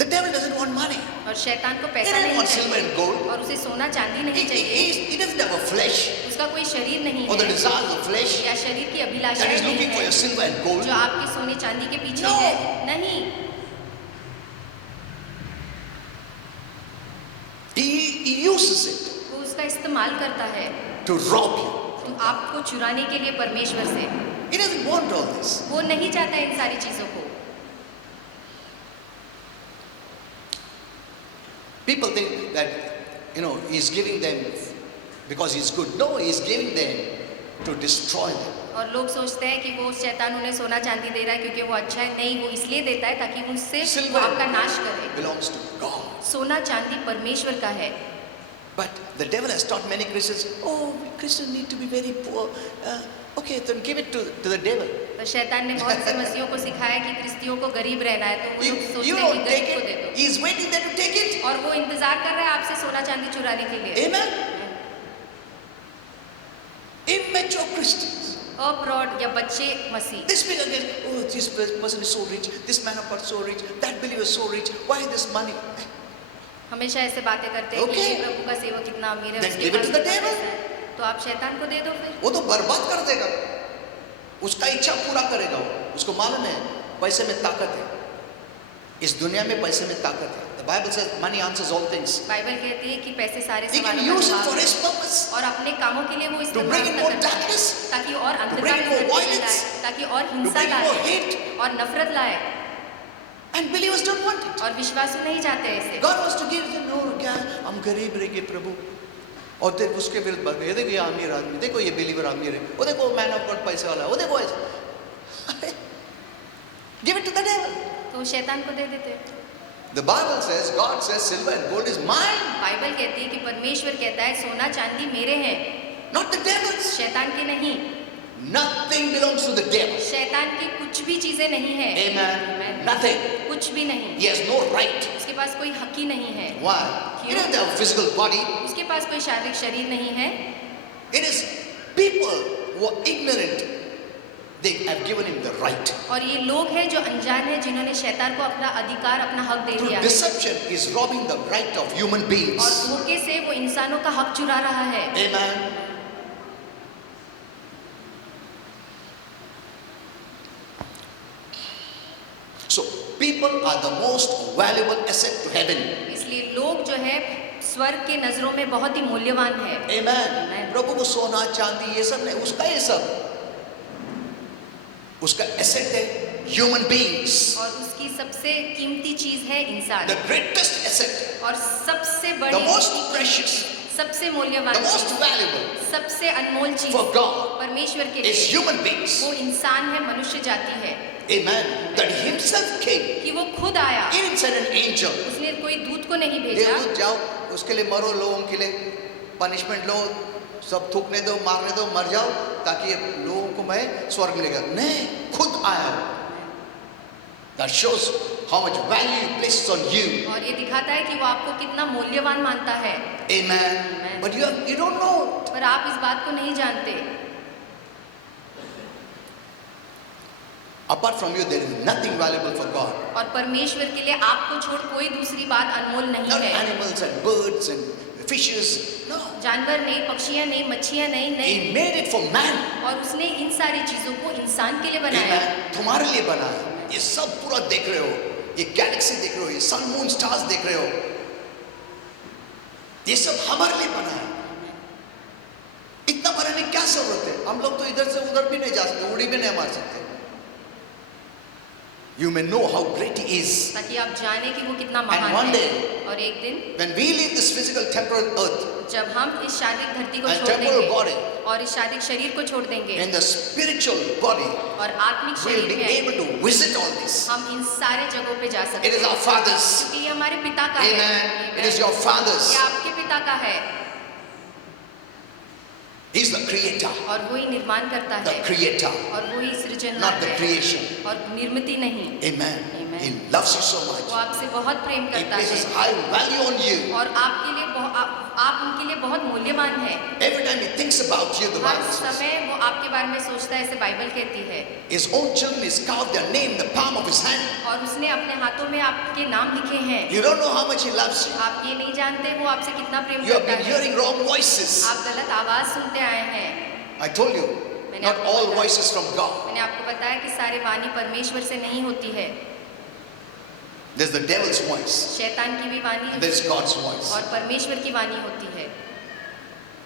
The devil doesn't want money. और शैतान को He पैसा doesn't नहीं want silver and gold. चाहिए और उसे सोना चांदी नहीं चाहिए। He doesn't have a flesh उसका कोई शरीर नहीं or the है desires of flesh या शरीर की that अभिलाषाएं is नहीं looking for है your silver and gold. जो आपके सोने चांदी के पीछे No. है। नहीं, He uses it वो उसका इस्तेमाल करता है to rob you. तो आपको चुराने के लिए परमेश्वर से। He doesn't want all this. वो नहीं चाहता इन सारी चीजों को। People think that, he's giving them because he's good. No, he's giving them to destroy them. और लोग सोचते हैं कि वो शैतान उन्हें सोना चांदी दे रहा है क्योंकि वो अच्छा है। नहीं, वो इसलिए देता है ताकि उनसे वो Silver आपका नाश करे। belongs to God. सोना चांदी परमेश्वर का है। But the devil has taught many Christians, oh, Christians need to be very poor. Okay, then give it to the devil. तो शैतान ने बहुत से मसीहों को सिखाया कि क्रिस्तियों को गरीब रहना है, तो वो लोग You सोचते हैं don't कि take गरीब को दे it. He's waiting there to take it. दो। और वो इंतजार कर रहा है आपसे सोना चांदी चुराने के लिए। Amen. Immature Christians. अप्रौढ़ या बच्चे मसीह। This speaker gets, oh, this person is so rich. This man of God is so rich. That believer is so rich. Why this money? हमेशा ऐसे बातें करते हैं कि Okay. ये प्रभु का सेवक कितना अमीर है, Then उसके give it pass to the कितना devil. पैसा है। तो आप शैतान को दे दो फिर। वो तो बर्बाद कर देगा, उसका इच्छा पूरा करेगा वो। उसको मालूम है पैसे में ताकत है, इस दुनिया में पैसे में ताकत है। The Bible says money answers all things. Bible कहती है कि पैसे सारे He can सवालों का use it जवाब for है। his purpose. और अपने कामों के लिए वो To bring in इस्तेमाल more करता है darkness. ताकि और bring अंधकार in इस more धरती में violence. लाए, ताकि और To हिंसा bring in more लाए hate. और नफरत लाए। And believers don't want it. और विश्वासु नहीं चाहते ऐसे। God wants to give them, no, क्या हम गरीब रहेंगे प्रभु। और देखो उसके विरुद्ध बात, ये देखो ये अमीर आदमी, देखो ये बिलीवर अमीर है, वो देखो मैन ऑफ गॉड पैसे वाला है, वो देखो ऐसे। Give it to the devil. तो शैतान को दे देते। The Bible says, God says, silver and gold is mine, Bible कहती है कि परमेश्वर कहता है सोना चांदी मेरे हैं, not the devil's. शैतान के नहीं। Nothing belongs to the devil. शैतान की कुछ भी चीजें नहीं है। Amen. Nothing. कुछ भी नहीं। He has no right. उसके पास कोई हक ही नहीं है। Why? He doesn't have a physical body. उसके पास कोई शारीरिक शरीर नहीं है। It is people who are ignorant. They have given him the right. और ये लोग हैं जो अनजान हैं, जिन्होंने शैतान को अपना अधिकार, अपना हक दे Through दिया है। deception, he is robbing the right of human और beings. धोखे से वो इंसानों का हक चुरा रहा है। Amen. So people are the most valuable asset to heaven. इसलिए लोग जो है स्वर्ग के नजरों में बहुत ही मूल्यवान है। Amen. Amen. प्रभु को सोना चांदी ये सब नहीं, उसका ये सब, उसका एसेट है ह्यूमन बीइंग्स। और उसकी सबसे कीमती चीज है इंसान। The greatest asset, और सबसे the बड़ी, most precious, सबसे the मूल्यवान most चीज, valuable सबसे अनमोल चीज for God परमेश्वर के is लिए human beings. वो इंसान है, मनुष्य जाति है। Amen. That he himself came. कि वो खुद आया, He didn't send an angel. उसने कोई दूत को नहीं भेजा देवदूत जाओ उसके लिए मरो, लोगों के लिए पनिशमेंट लो, सब थूकने दो, मारने दो, मर जाओ ताकि ये लोगों को मैं स्वर्ग मिलेगा। नहीं, खुद आया। That shows how much value he places on you. और ये दिखाता है कि वो आपको कितना मूल्यवान मानता है। Amen. Amen. But you don't know. पर आप इस बात को नहीं जानते। Apart from you, there is nothing valuable for God. और परमेश्वर के लिए आपको छोड़ कोई दूसरी बात अनमोल नहीं Not है। animals and birds and fishes. No. जानवर नहीं, पक्षियां नहीं, मच्छियां नहीं, नहीं। He made it for man. और उसने इन सारी चीजों को इंसान के लिए बनाया। Amen. तुम्हारे लिए बनाया। ये सब पूरा देख रहे हो, ये गैलेक्सी देख रहे हो, ये सन मून स्टार्स देख रहे हो, ये सब हमारे लिए बना है। इतना बनाने की क्या जरूरत है? हम लोग तो इधर से उधर भी नहीं जा सकते, उड़ी भी नहीं मार सकते। You may know how great he is. ताकि आप जाने कि वो कितना And महान one है। day, और एक दिन when we leave this physical temporal earth जब हम इस शारीरिक धरती को and छोड़ temporal देंगे body, और इस शारीरिक शरीर को छोड़ देंगे in the spiritual body, और आत्मिक we will शरीर be में able to visit all this. हम इन सारे जगहों पे जा सकते It is हैं। our Father's. क्योंकि ये हमारे पिता का है। Amen. It is your ये Father's. आपके पिता का है। He's the creator, और वही निर्माण करता the है creator, और वही सृजन not the है creation. और निर्मिति नहीं। Amen. Amen. He loves you so वो much. आपसे बहुत प्रेम He करता places है high value on you. और आपके लिए आप उनके लिए बहुत मूल्यवान है। Every time he thinks about you, the her Bible says, समय वो आपके बारे में सोचता है, ऐसे बाइबल कहती है। his own children is carved their name in the palm of his hand. और उसने अपने हाथों में आपके नाम लिखे हैं। You don't know how much he loves you. आप ये नहीं जानते वो आपसे कितना प्रेम You have करता been है। hearing wrong voices. आप गलत आवाज सुनते आए हैं। I told you, मैंने not आपको all बताया। voices from God. मैंने आपको बताया कि सारे वाणी परमेश्वर से नहीं होती है। There's the devil's voice. शैतान की भी वाणी And there's God's voice. और परमेश्वर की वाणी होती है।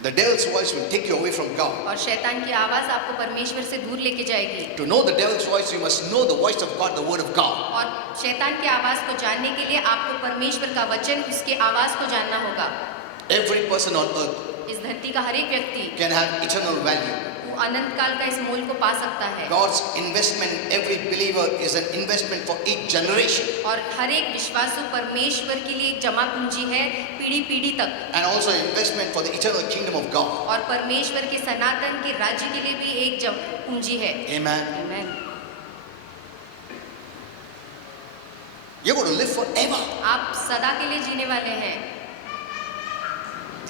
The devil's voice will take you away from God. और शैतान की आवाज आपको परमेश्वर से दूर लेके जाएगी। To know the devil's voice, you must know the voice of God, the word of God. और शैतान की आवाज को जानने के लिए आपको परमेश्वर का वचन, उसके आवाज को जानना होगा। Every person on earth इस धरती का हर एक व्यक्ति can have eternal value. वो अनंत काल का इस मोल को पा सकता है। God's investment in every believer is an investment for each generation. और हर एक विश्वासु परमेश्वर के लिए एक जमा पूंजी है पीढ़ी पीढ़ी तक। And also investment for the eternal kingdom of God. और परमेश्वर के सनातन के राज्य के लिए भी एक पूंजी है। Amen. Amen. You're going to live forever. आप सदा के लिए जीने वाले हैं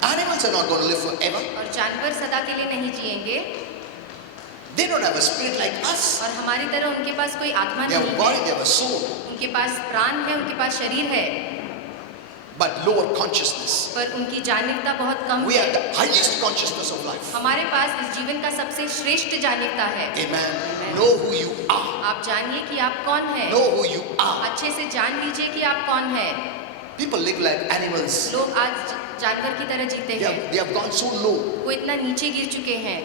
Animals are not going to live forever. और जानवर सदा के लिए नहीं जिएंगे They don't have a spirit like us. और हमारी तरह उनके पास कोई आत्मा They have a नहीं body, है। they have a soul, उनके पास प्राण है, उनके पास शरीर है, but lower consciousness. पर उनकी जागरूकता बहुत कम We है। have the highest consciousness of life. हमारे पास इस जीवन का सबसे श्रेष्ठ जागरूकता है। Amen. Amen. Know who you are. आप जानिए कि आप कौन है। Know who you are. अच्छे से जान लीजिए कि आप कौन है। People live like animals. लोग आज जानवर की तरह जीते हैं। They have gone so low. वो इतना नीचे गिर चुके हैं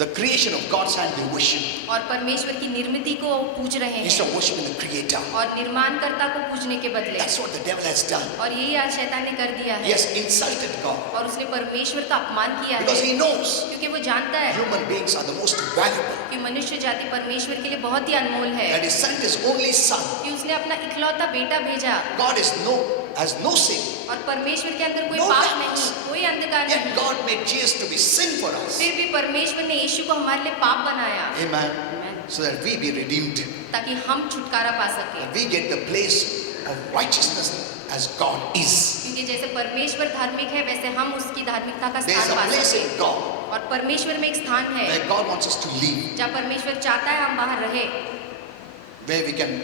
The creation of God's hand they worship. और परमेश्वर की निर्मिति को पूज रहे Instead हैं of worshiping the Creator. और निर्माणकर्ता को पूजने के बदले। That's what the devil has done. और यही आज शैतान ने कर दिया He है has insulted God और उसने परमेश्वर का अपमान किया because है he knows क्योंकि वो जानता है human beings are the most valuable. कि मनुष्य जाति परमेश्वर के लिए बहुत ही अनमोल है That he sent his only son. कि उसने अपना इकलौता बेटा भेजा God has no sin. और परमेश्वर के अंदर कोई No पाप darkness. नहीं, कोई अंधकार Yet नहीं। God made Jesus to be sin for us. फिर भी परमेश्वर ने यीशु को हमारे लिए पाप बनाया Amen. Amen. So that we be redeemed. ताकि हम छुटकारा पा सके। That we get the place of righteousness as God is. क्योंकि जैसे परमेश्वर धार्मिक है वैसे हम उसकी धार्मिकता का There is स्थान a पा place सके। in God और परमेश्वर में एक स्थान है where God wants us to live. जहाँ परमेश्वर चाहता है हम वहाँ रहे, Where we can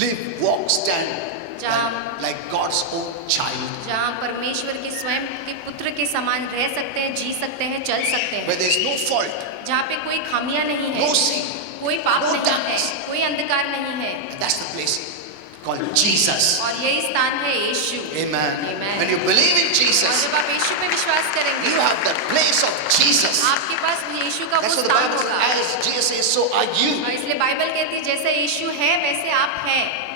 live, walk, stand जहाँ like God's own child. जहाँ परमेश्वर के स्वयं के पुत्र के समान रह सकते हैं, जी सकते हैं, चल सकते हैं, Where there is no fault, जहाँ पे कोई खामियां नहीं है, no sin. कोई पाप no नहीं है, darkness. कोई अंधकार नहीं है। And that's the place called Jesus. और यही स्थान है यीशु। Amen. Amen. When you believe in और Jesus, जब आप यीशु पे विश्वास करेंगे, you have the place of Jesus. आपके पास यीशु का वो That's what the स्थान Bible होगा। says. As Jesus is, so are you. और इसलिए बाइबल कहती है जैसे यीशु है वैसे आप हैं।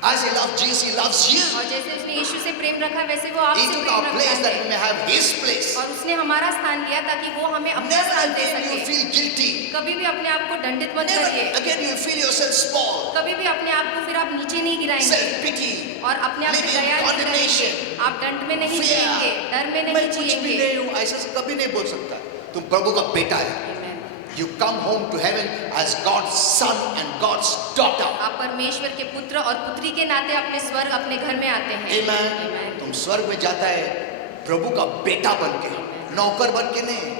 As he loved Jesus, he loves you. और जैसे उसने यीशु से प्रेम रखा वैसे वो He आपसे took प्रेम our place रखता that है। we may have his place. और उसने हमारा स्थान लिया ताकि वो हमें अपना Never स्थान दे again you will सके। feel guilty. कभी भी अपने आप को दंडित मत Never करिए, again you will feel yourself small. कभी भी अपने आप को फिर आप नीचे नहीं गिराएंगे Self-pity. और अपने आप पे living in दया नहीं condemnation. करेंगे। आप दंड में नहीं Fear. जिएंगे, डर में मैं नहीं कुछ भी जिएंगे। नहीं हूँ, ऐसा कभी नहीं बोल सकता। तुम प्रभु का बेटा है। Amen. You come home to heaven as God's son and God's daughter. आप परमेश्वर के पुत्र और पुत्री के नाते अपने स्वर्ग अपने घर में आते हैं। Amen. Amen. तुम स्वर्ग में जाता है प्रभु का बेटा बन के, नौकर बन के नहीं,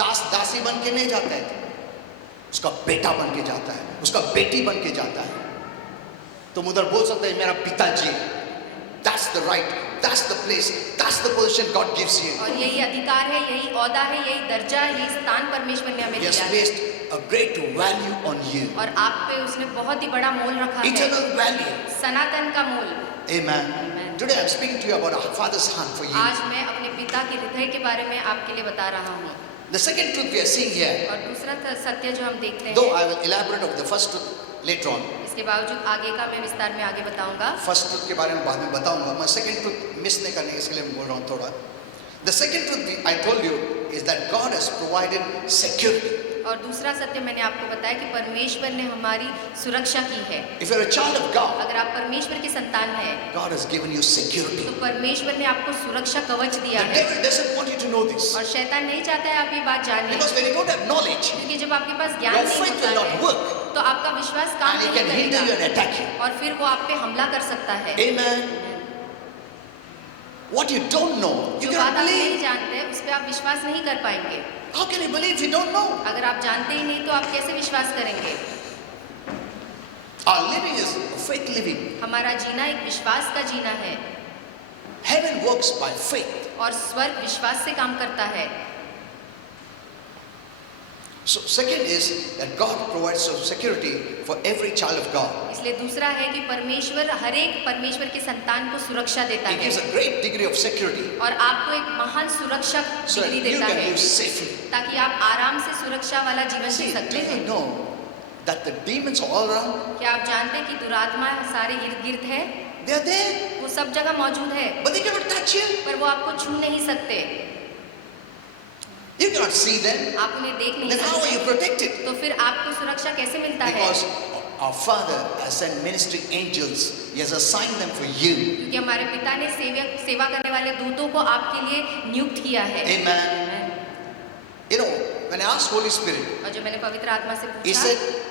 दास दासी बन के नहीं जाता है, उसका बेटा बन के जाता है, उसका बेटी बन के जाता है। तुम उधर बोल सकते हैं मेरा पिताजी है। That's the right, that's the place, that's the position God gives you. और यही अधिकार है, यही औदा है, यही दर्जा, यही स्थान परमेश्वर ने हमें He has दिया है। placed a great value on you. और आप पे उसने बहुत ही बड़ा मोल रखा है, Eternal value. सनातन का मोल। Amen. Amen. Today I'm speaking to you about a father's heart for you. आज मैं अपने पिता के हृदय के बारे में आपके लिए बता रहा हूँ। The second truth we are seeing here, और दूसरा सत्य जो हम देखते though हैं, I will elaborate on the first truth later on. इसके बावजूद आगे का मैं विस्तार में आगे बताऊंगा। फर्स्ट ट्रुथ के बारे में बाद में बताऊंगा। मैं सेकंड ट्रुथ मिस नहीं करने इसके लिए मैं बोल रहा हूँ थोड़ा। The second truth I told you is that God has provided security. और दूसरा सत्य मैंने आपको बताया कि परमेश्वर ने हमारी सुरक्षा की है। If you're a child of God, अगर आप परमेश्वर की संतान हैं, God has given you security. तो परमेश्वर ने आपको सुरक्षा कवच दिया The है। devil doesn't want you to know this. और शैतान नहीं चाहता है आप ये बात जानिए, Because when you don't have knowledge, क्योंकि जब आपके पास ज्ञान your नहीं faith will होता not है, work. तो आपका विश्वास काम And he नहीं can hinder you करेगा and attack you. और फिर वो आप पे हमला कर सकता है। Amen. What you don't know, you जो can't बात आप नहीं believe. जानते हैं, उस पे आप विश्वास नहीं कर पाएंगे। How can you believe if you don't know? अगर आप जानते ही नहीं तो आप कैसे विश्वास करेंगे? Our living is faith living. हमारा जीना एक विश्वास का जीना है Heaven works by faith. और स्वर्ग विश्वास से काम करता है। So second is that God provides security for every child of God. इसलिए दूसरा है कि परमेश्वर हर एक परमेश्वर के संतान को सुरक्षा देता He है gives a great degree of security और आपको एक महान सुरक्षा so that डिग्री you देता can है live safely. ताकि आप आराम से सुरक्षा वाला जीवन See, जी do सकते you हैं। know that the demons are all around? क्या आप जानते हैं कि दुरात्मा सारे इर्द गिर्द है? They are there, वो सब जगह मौजूद है, but they cannot touch you. पर वो आपको छू नहीं सकते, You cannot see them. आप उन्हें देख नहीं Then how are you सकते। protected? तो फिर आपको सुरक्षा कैसे मिलता है? Because our Father has sent ministering angels. He has assigned them for you. क्योंकि हमारे पिता ने सेवा करने वाले दूतों को आपके लिए नियुक्त किया है। Amen. You know, when I asked Holy Spirit, और जो मैंने पवित्र आत्मा से He पूछा, said,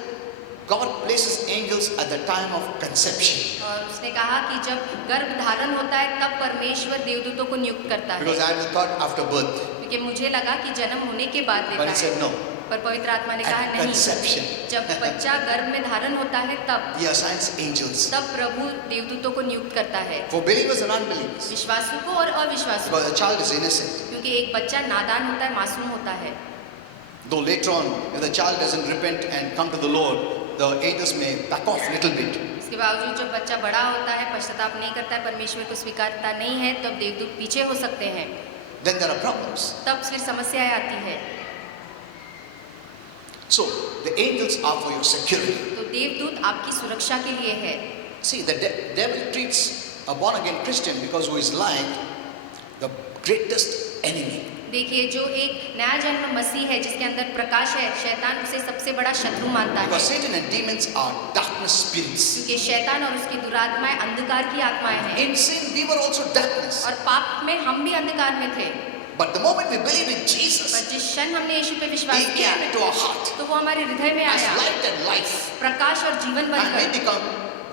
God places angels at the time of conception. और उसने कहा कि जब गर्भ धारण होता है तब परमेश्वर देवदूतों को नियुक्त करता है। Because I had thought after birth. क्योंकि मुझे लगा कि जन्म होने के बाद But देता He said है, no. पर पवित्र आत्मा ने कहा At नहीं, conception, जब बच्चा गर्भ में धारण होता है तब He assigns angels प्रभु देवदूतों को नियुक्त करता है, for believers and unbelievers. विश्वासु को और अविश्वासु को, Because the child is innocent. क्योंकि एक बच्चा नादान होता है, मासूम होता है। Though later on, if the child doesn't repent and come to the Lord, the angels may back off a little bit. इसके बावजूद जब बच्चा बड़ा होता है, पश्चाताप नहीं करता है, परमेश्वर को स्वीकारता नहीं है, तब देवदूत पीछे हो सकते हैं, Then there are problems. तब फिर समस्याएं आती है। So, the angels are for your security. तो देवदूत आपकी सुरक्षा के लिए है। See, the devil treats a born-again Christian because who is like the greatest enemy. देखिए, जो एक नया जन्म मसीह है जिसके अंदर प्रकाश है, शैतान उसे सबसे बड़ा शत्रु मानता है, Because Satan and demons are darkness spirits. क्योंकि शैतान और उसकी दुरात्माएं अंधकार की आत्माएं हैं, In sin, we were also darkness. और पाप में हम भी अंधकार में थे। But the moment we believe in पर Jesus, जिस क्षण हमने यीशु पे He विश्वास किया, came into our heart तो वो हमारे हृदय में as आया, light and life. प्रकाश और जीवन And we बनकर, become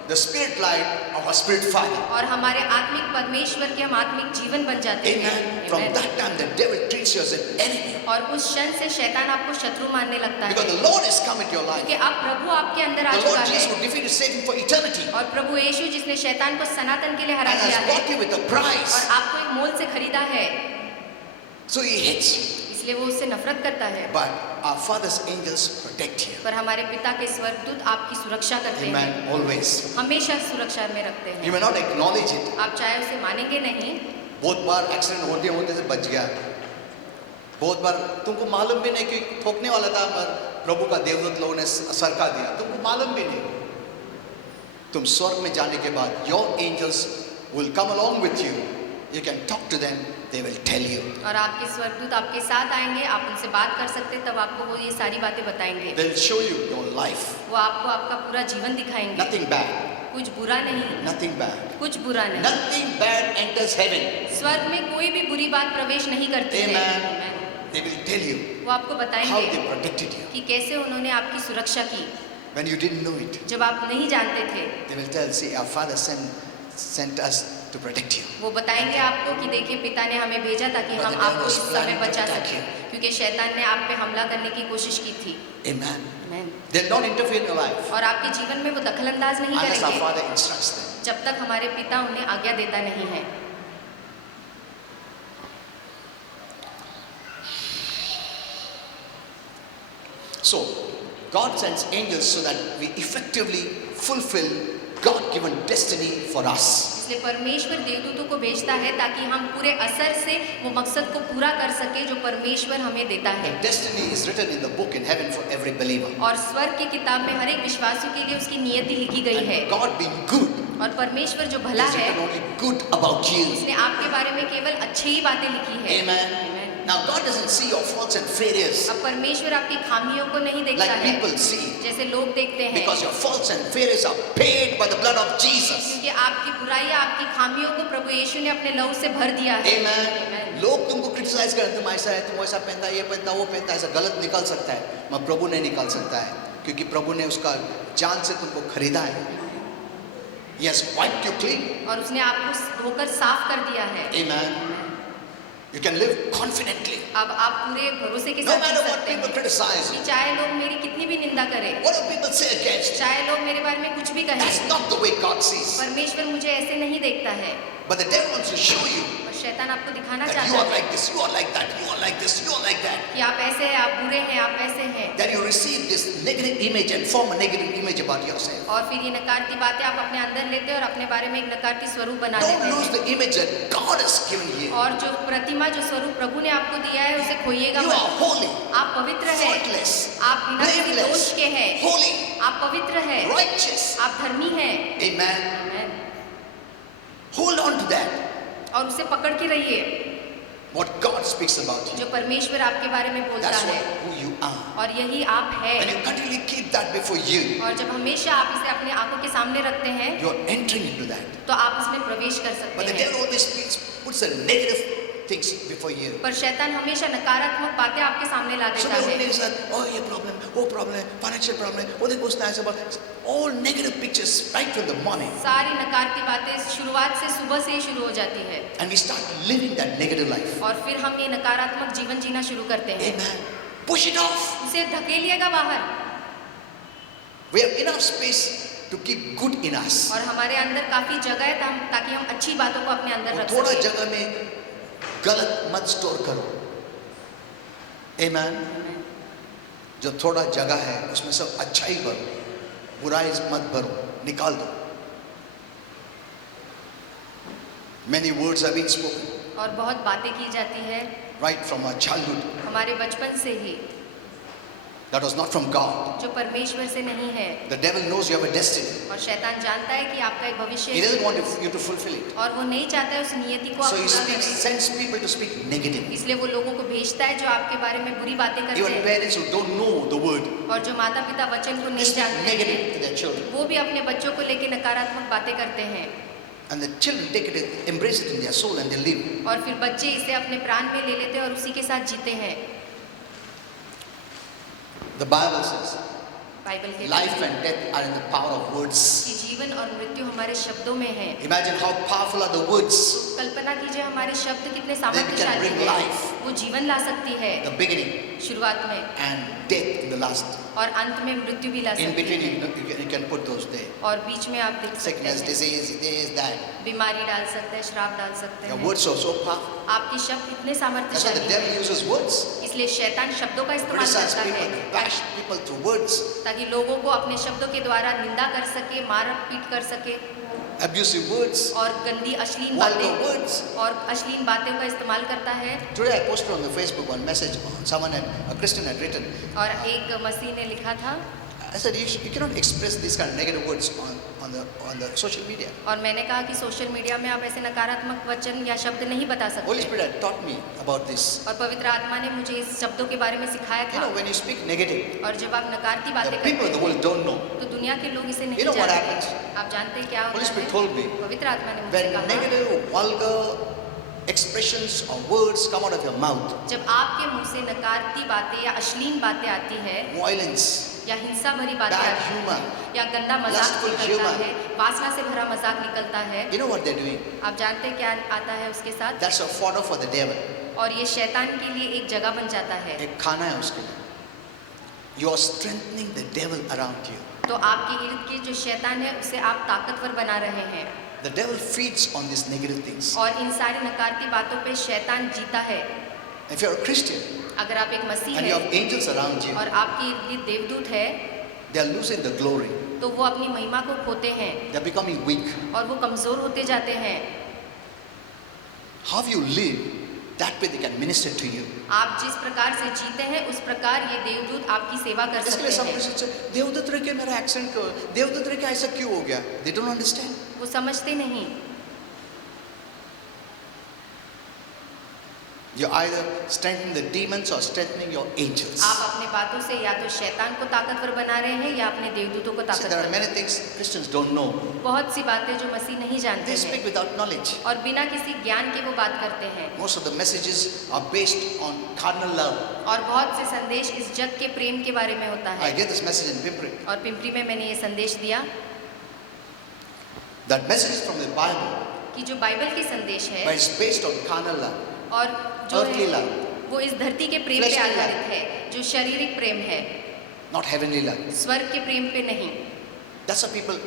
the spirit light of our spirit Father. और हमारे आत्मिक परमेश्वर के हम आत्मिक जीवन बन जाते हैं। Amen. From Amen. that time, the devil treats you as an enemy. और उस क्षण से शैतान आपको शत्रु मानने लगता Because है, the Lord has come into your life. क्योंकि अब प्रभु आपके अंदर आ The चुका Lord Jesus है, who defeated Satan for eternity और प्रभु यीशु जिसने शैतान को सनातन के लिए हरा and दिया has है bought you with a price. और आपको एक मोल से खरीदा है, So He hates you. इसलिए वो उससे नफरत करता है। But our Father's angels protect you. पर हमारे पिता के स्वर्गदूत आपकी सुरक्षा करते हैं, Amen. Always. हमेशा सुरक्षा में रखते You हैं। may not acknowledge it. आप चाहे उसे मानेंगे नहीं, बहुत बार एक्सीडेंट होते होते से बच गया। बहुत बार तुमको मालूम भी नहीं कि ठोकने वाला था, पर प्रभु का देवदूत लोगों ने सरका दिया, तुमको मालूम भी नहीं। तुम स्वर्ग में जाने के बाद your angels will come along with you. You can talk to them. They will tell you. और आपके स्वर्गदूत आपके साथ आएंगे, आप उनसे बात कर सकते हैं, तब आपको वो ये सारी बातें बताएंगे। They'll show you your life. वो आपको आपका पूरा जीवन दिखाएंगे, Nothing bad. कुछ बुरा नहीं, Nothing bad. कुछ बुरा नहीं। Nothing bad enters heaven. स्वर्ग में कोई भी बुरी बात प्रवेश नहीं करती है। Amen. Amen. They will tell you वो आपको how बताएंगे they protected you कि कैसे उन्होंने आपकी सुरक्षा की, when you didn't know it. जब आप नहीं जानते थे। They will tell, see, our Father sent us to protect you. वो बताएंगे आपको कि देखिए, पिता ने हमें भेजा ताकि But हम the devil आपको was इस समय planning to बचा attack सकें, you. क्योंकि शैतान ने आप पे हमला करने की कोशिश की थी। Amen. Amen. They'll not interfere in your life और आपके जीवन में वो दखलंदाज नहीं unless our करेंगे Father instructs them. जब तक हमारे पिता उन्हें आज्ञा देता नहीं है। So, God sends angels so that we effectively fulfill God-given destiny for us. इसलिए परमेश्वर देवदूतों को भेजता है ताकि हम पूरे असर से वो मकसद को पूरा कर सके जो परमेश्वर हमें देता The है। destiny is written in the book in heaven for every believer. और स्वर्ग की किताब में हर एक विश्वासी के लिए उसकी नियति लिखी गई है। And God being good और परमेश्वर जो भला has है, written only good about you. उसने आपके बारे में केवल अच्छी ही बातें लिखी है। Amen. Amen. Now God doesn't see your faults and failures अब परमेश्वर आपकी खामियों को नहीं देखता like है people see, जैसे लोग देखते हैं, because your faults and failures are paid by the blood of Jesus. क्योंकि आपकी बुराइयां, आपकी खामियों को प्रभु यीशु ने अपने लहू से भर दिया है। Amen. Amen. लोग तुमको क्रिटिसाइज करते हैं, तुम ऐसा है, तुम वैसा पहनता है, ये पहनता है, वो पहनता है, ऐसा गलत निकल सकता है, मगर प्रभु नहीं निकाल सकता है, क्योंकि प्रभु ने उसका जान से तुमको खरीदा है। He has wiped you clean. और उसने आपको धोकर साफ कर दिया है। Amen. You can live confidently. अब आप पूरे भरोसे के No साथ जी matter what सकते people हैं criticize कि you, चाहे लोग मेरी कितनी भी निंदा करें, whatever people say against you, चाहे लोग मेरे बारे में कुछ भी कहें, that's not the way God sees. परमेश्वर मुझे ऐसे नहीं देखता है। But the devil wants to show you और शैतान आपको दिखाना that you चाहता are है like this, you are like that, you are like this, you are like that. कि आप ऐसे हैं, आप बुरे हैं, आप वैसे हैं, That you receive this negative image and form a negative image about yourself. और फिर ये नकारती बातें आप अपने अंदर लेते हैं और अपने बारे में एक नकारती स्वरूप बना Don't लेते lose हैं। the image that God has given you. और जो प्रतिमा, जो स्वरूप प्रभु ने आपको दिया है, उसे खोइएगा You are मत। holy, आप पवित्र हैं, faultless, आप बिना किसी दोष blameless, के हैं, holy, आप पवित्र हैं, righteous. आप धर्मी हैं। Amen. Amen. Hold on to that. और उसे पकड़ के रहिए, What God speaks about you. जो परमेश्वर आपके बारे में बोलता That's है, who you are. और यही आप When हैं। you continually keep that before you, और जब हमेशा आप इसे अपने आंखों के सामने रखते हैं, you are entering into that. तो आप उसमें प्रवेश कर But सकते the हैं। devil always puts the negative things before you. पर शैतान हमेशा नकारात्मक बातें आपके सामने ला So देता many है। things that, oh, ये problem, financial problem, वो देखो उसने ऐसा बोला, all negative pictures right from the morning. सारी नकारती बातें शुरुआत से, सुबह से ही शुरू हो जाती है, And we start living that negative life. और फिर हम ये नकारात्मक जीवन जीना शुरू करते हैं। Amen. Push it off. उसे धकेलिएगा बाहर, We have enough space to keep good in us. और हमारे अंदर काफी जगह है ताकि हम अच्छी बातों को अपने अंदर और रख थोड़ा सकें। जगह में गलत मत स्टोर करो। Amen. जो थोड़ा जगह है उसमें सब अच्छा ही भरो, बुराई मत भरो, निकाल दो। Many words have been spoken और बहुत बातें की जाती है right from our childhood. हमारे बचपन से ही, That was not from God. जो परमेश्वर से नहीं है। The devil knows you have a destiny. और शैतान जानता है कि आपका एक भविष्य He है, doesn't want you to fulfill it. और वो नहीं चाहता है उस नियति को आप So he पूरा करें, sends people to speak negative. इसलिए वो लोगों को भेजता है जो आपके बारे में बुरी बातें करते Even हैं। parents who don't know the word, और जो माता पिता वचन को they नहीं speak जानते negative हैं, to their children. वो भी अपने बच्चों को लेके नकारात्मक बातें करते हैं, And the children take it, embrace it in their soul and they live. और फिर बच्चे इसे अपने प्राण में ले लेते हैं और उसी के साथ जीते हैं। The Bible says, बाइबल के life and death are in the power of words. कि जीवन और मृत्यु हमारे शब्दों में है। Imagine how powerful are the words. कल्पना कीजिए हमारे शब्द कितने They can सामर्थ्यशाली bring हैं। life. वो जीवन ला सकती है The beginning शुरुआत में, and death in the last. और अंत में मृत्यु भी ला In सकती between, है, you can put those there. और बीच में आप देख सकते Sickness, हैं disease, this, that. बीमारी डाल सकते हैं, श्राप डाल सकते Your हैं। words are so powerful. आपके शब्द इतने That's why the सामर्थ्यशाली devil हैं, uses words. इसलिए शैतान शब्दों का इस्तेमाल Criticize करता people, है bash people through words. ताकि लोगों को अपने शब्दों के द्वारा निंदा कर सके, मार पीट कर सके, Abusive words, और गंदी अश्लील vulgar बातें words. और अश्लील बातों का इस्तेमाल करता है। Today I posted on the Facebook one message. Someone a Christian had written. और एक मसीह ने लिखा था, I said you cannot express these kind of negative words on the social media. और मैंने कहा कि सोशल मीडिया में आप ऐसे नकारात्मक वचन या शब्द नहीं बता Holy सकते, Spirit had taught me about this. और पवित्र आत्मा ने मुझे इस शब्दों के बारे में सिखाया You था। know, when you speak negative, और जब आप नकारती the बातें people करते of the हैं world don't know. तो दुनिया के लोग इसे नहीं You know what जानते। happens? आप जानते हैं क्या Holy होता Spirit है? told me, पवित्र आत्मा ने मुझसे when कहा, negative, vulgar expressions or words come out of your mouth, जब आपके मुंह से नकारती बातें या अश्लील बातें आती है, violence, या हिंसा भरी बातें bad आती humor, है, या गंदा मजाक lustful निकलता humor. है, वासना से भरा मजाक निकलता है, you know what they're doing? आप जानते हैं क्या आता है उसके साथ? That's a fodder for the devil. और ये शैतान के लिए एक जगह बन जाता है। एक खाना है उसके लिए. You are strengthening the devil around you. तो आपके इर्द गिर्द जो शैतान है उसे आप ताकतवर बना रहे हैं, The devil feeds on these negative things. और इन सारी नकारती बातों पे शैतान जीता है। If you're a Christian अगर आप एक मसीह and you हैं have angels around you, और आपके इर्द गिर्द देवदूत है, they are losing the glory. तो वो अपनी महिमा को खोते हैं They are becoming weak. और वो कमजोर होते जाते हैं। How you live, that way they can minister to you. आप जिस प्रकार से जीते हैं उस प्रकार ये देवदूत आपकी सेवा कर इसके लिए सकते some हैं। Christians say, देवदूत रह के मेरा एक्सेंट क्यों, देवदूत रह के ऐसा क्यों हो गया? They don't understand. वो समझते नहीं। You either strengthen the demons or strengthening your angels. आप अपने बातों से या तो शैतान को ताकतवर बना रहे हैं या अपने देवदूतों को See, there ताकतवर। are many things Christians don't know. बहुत सी बातें जो मसीह नहीं जानते They speak हैं without knowledge. और बिना किसी ज्ञान के वो बात करते हैं। Most of the messages are based on carnal love. और बहुत से संदेश इस जग के प्रेम के बारे में होता I है। get this message in Pimpri. और पिंपरी में मैंने ये संदेश दिया That message is from the Bible, कि जो बाइबल की संदेश but है it's based on carnal love. और जो Earthly है love. वो इस धरती के प्रेम पे Fleshly love. आधारित है, जो शारीरिक प्रेम है, Not heavenly love. स्वर्ग के प्रेम पे नहीं। That's why people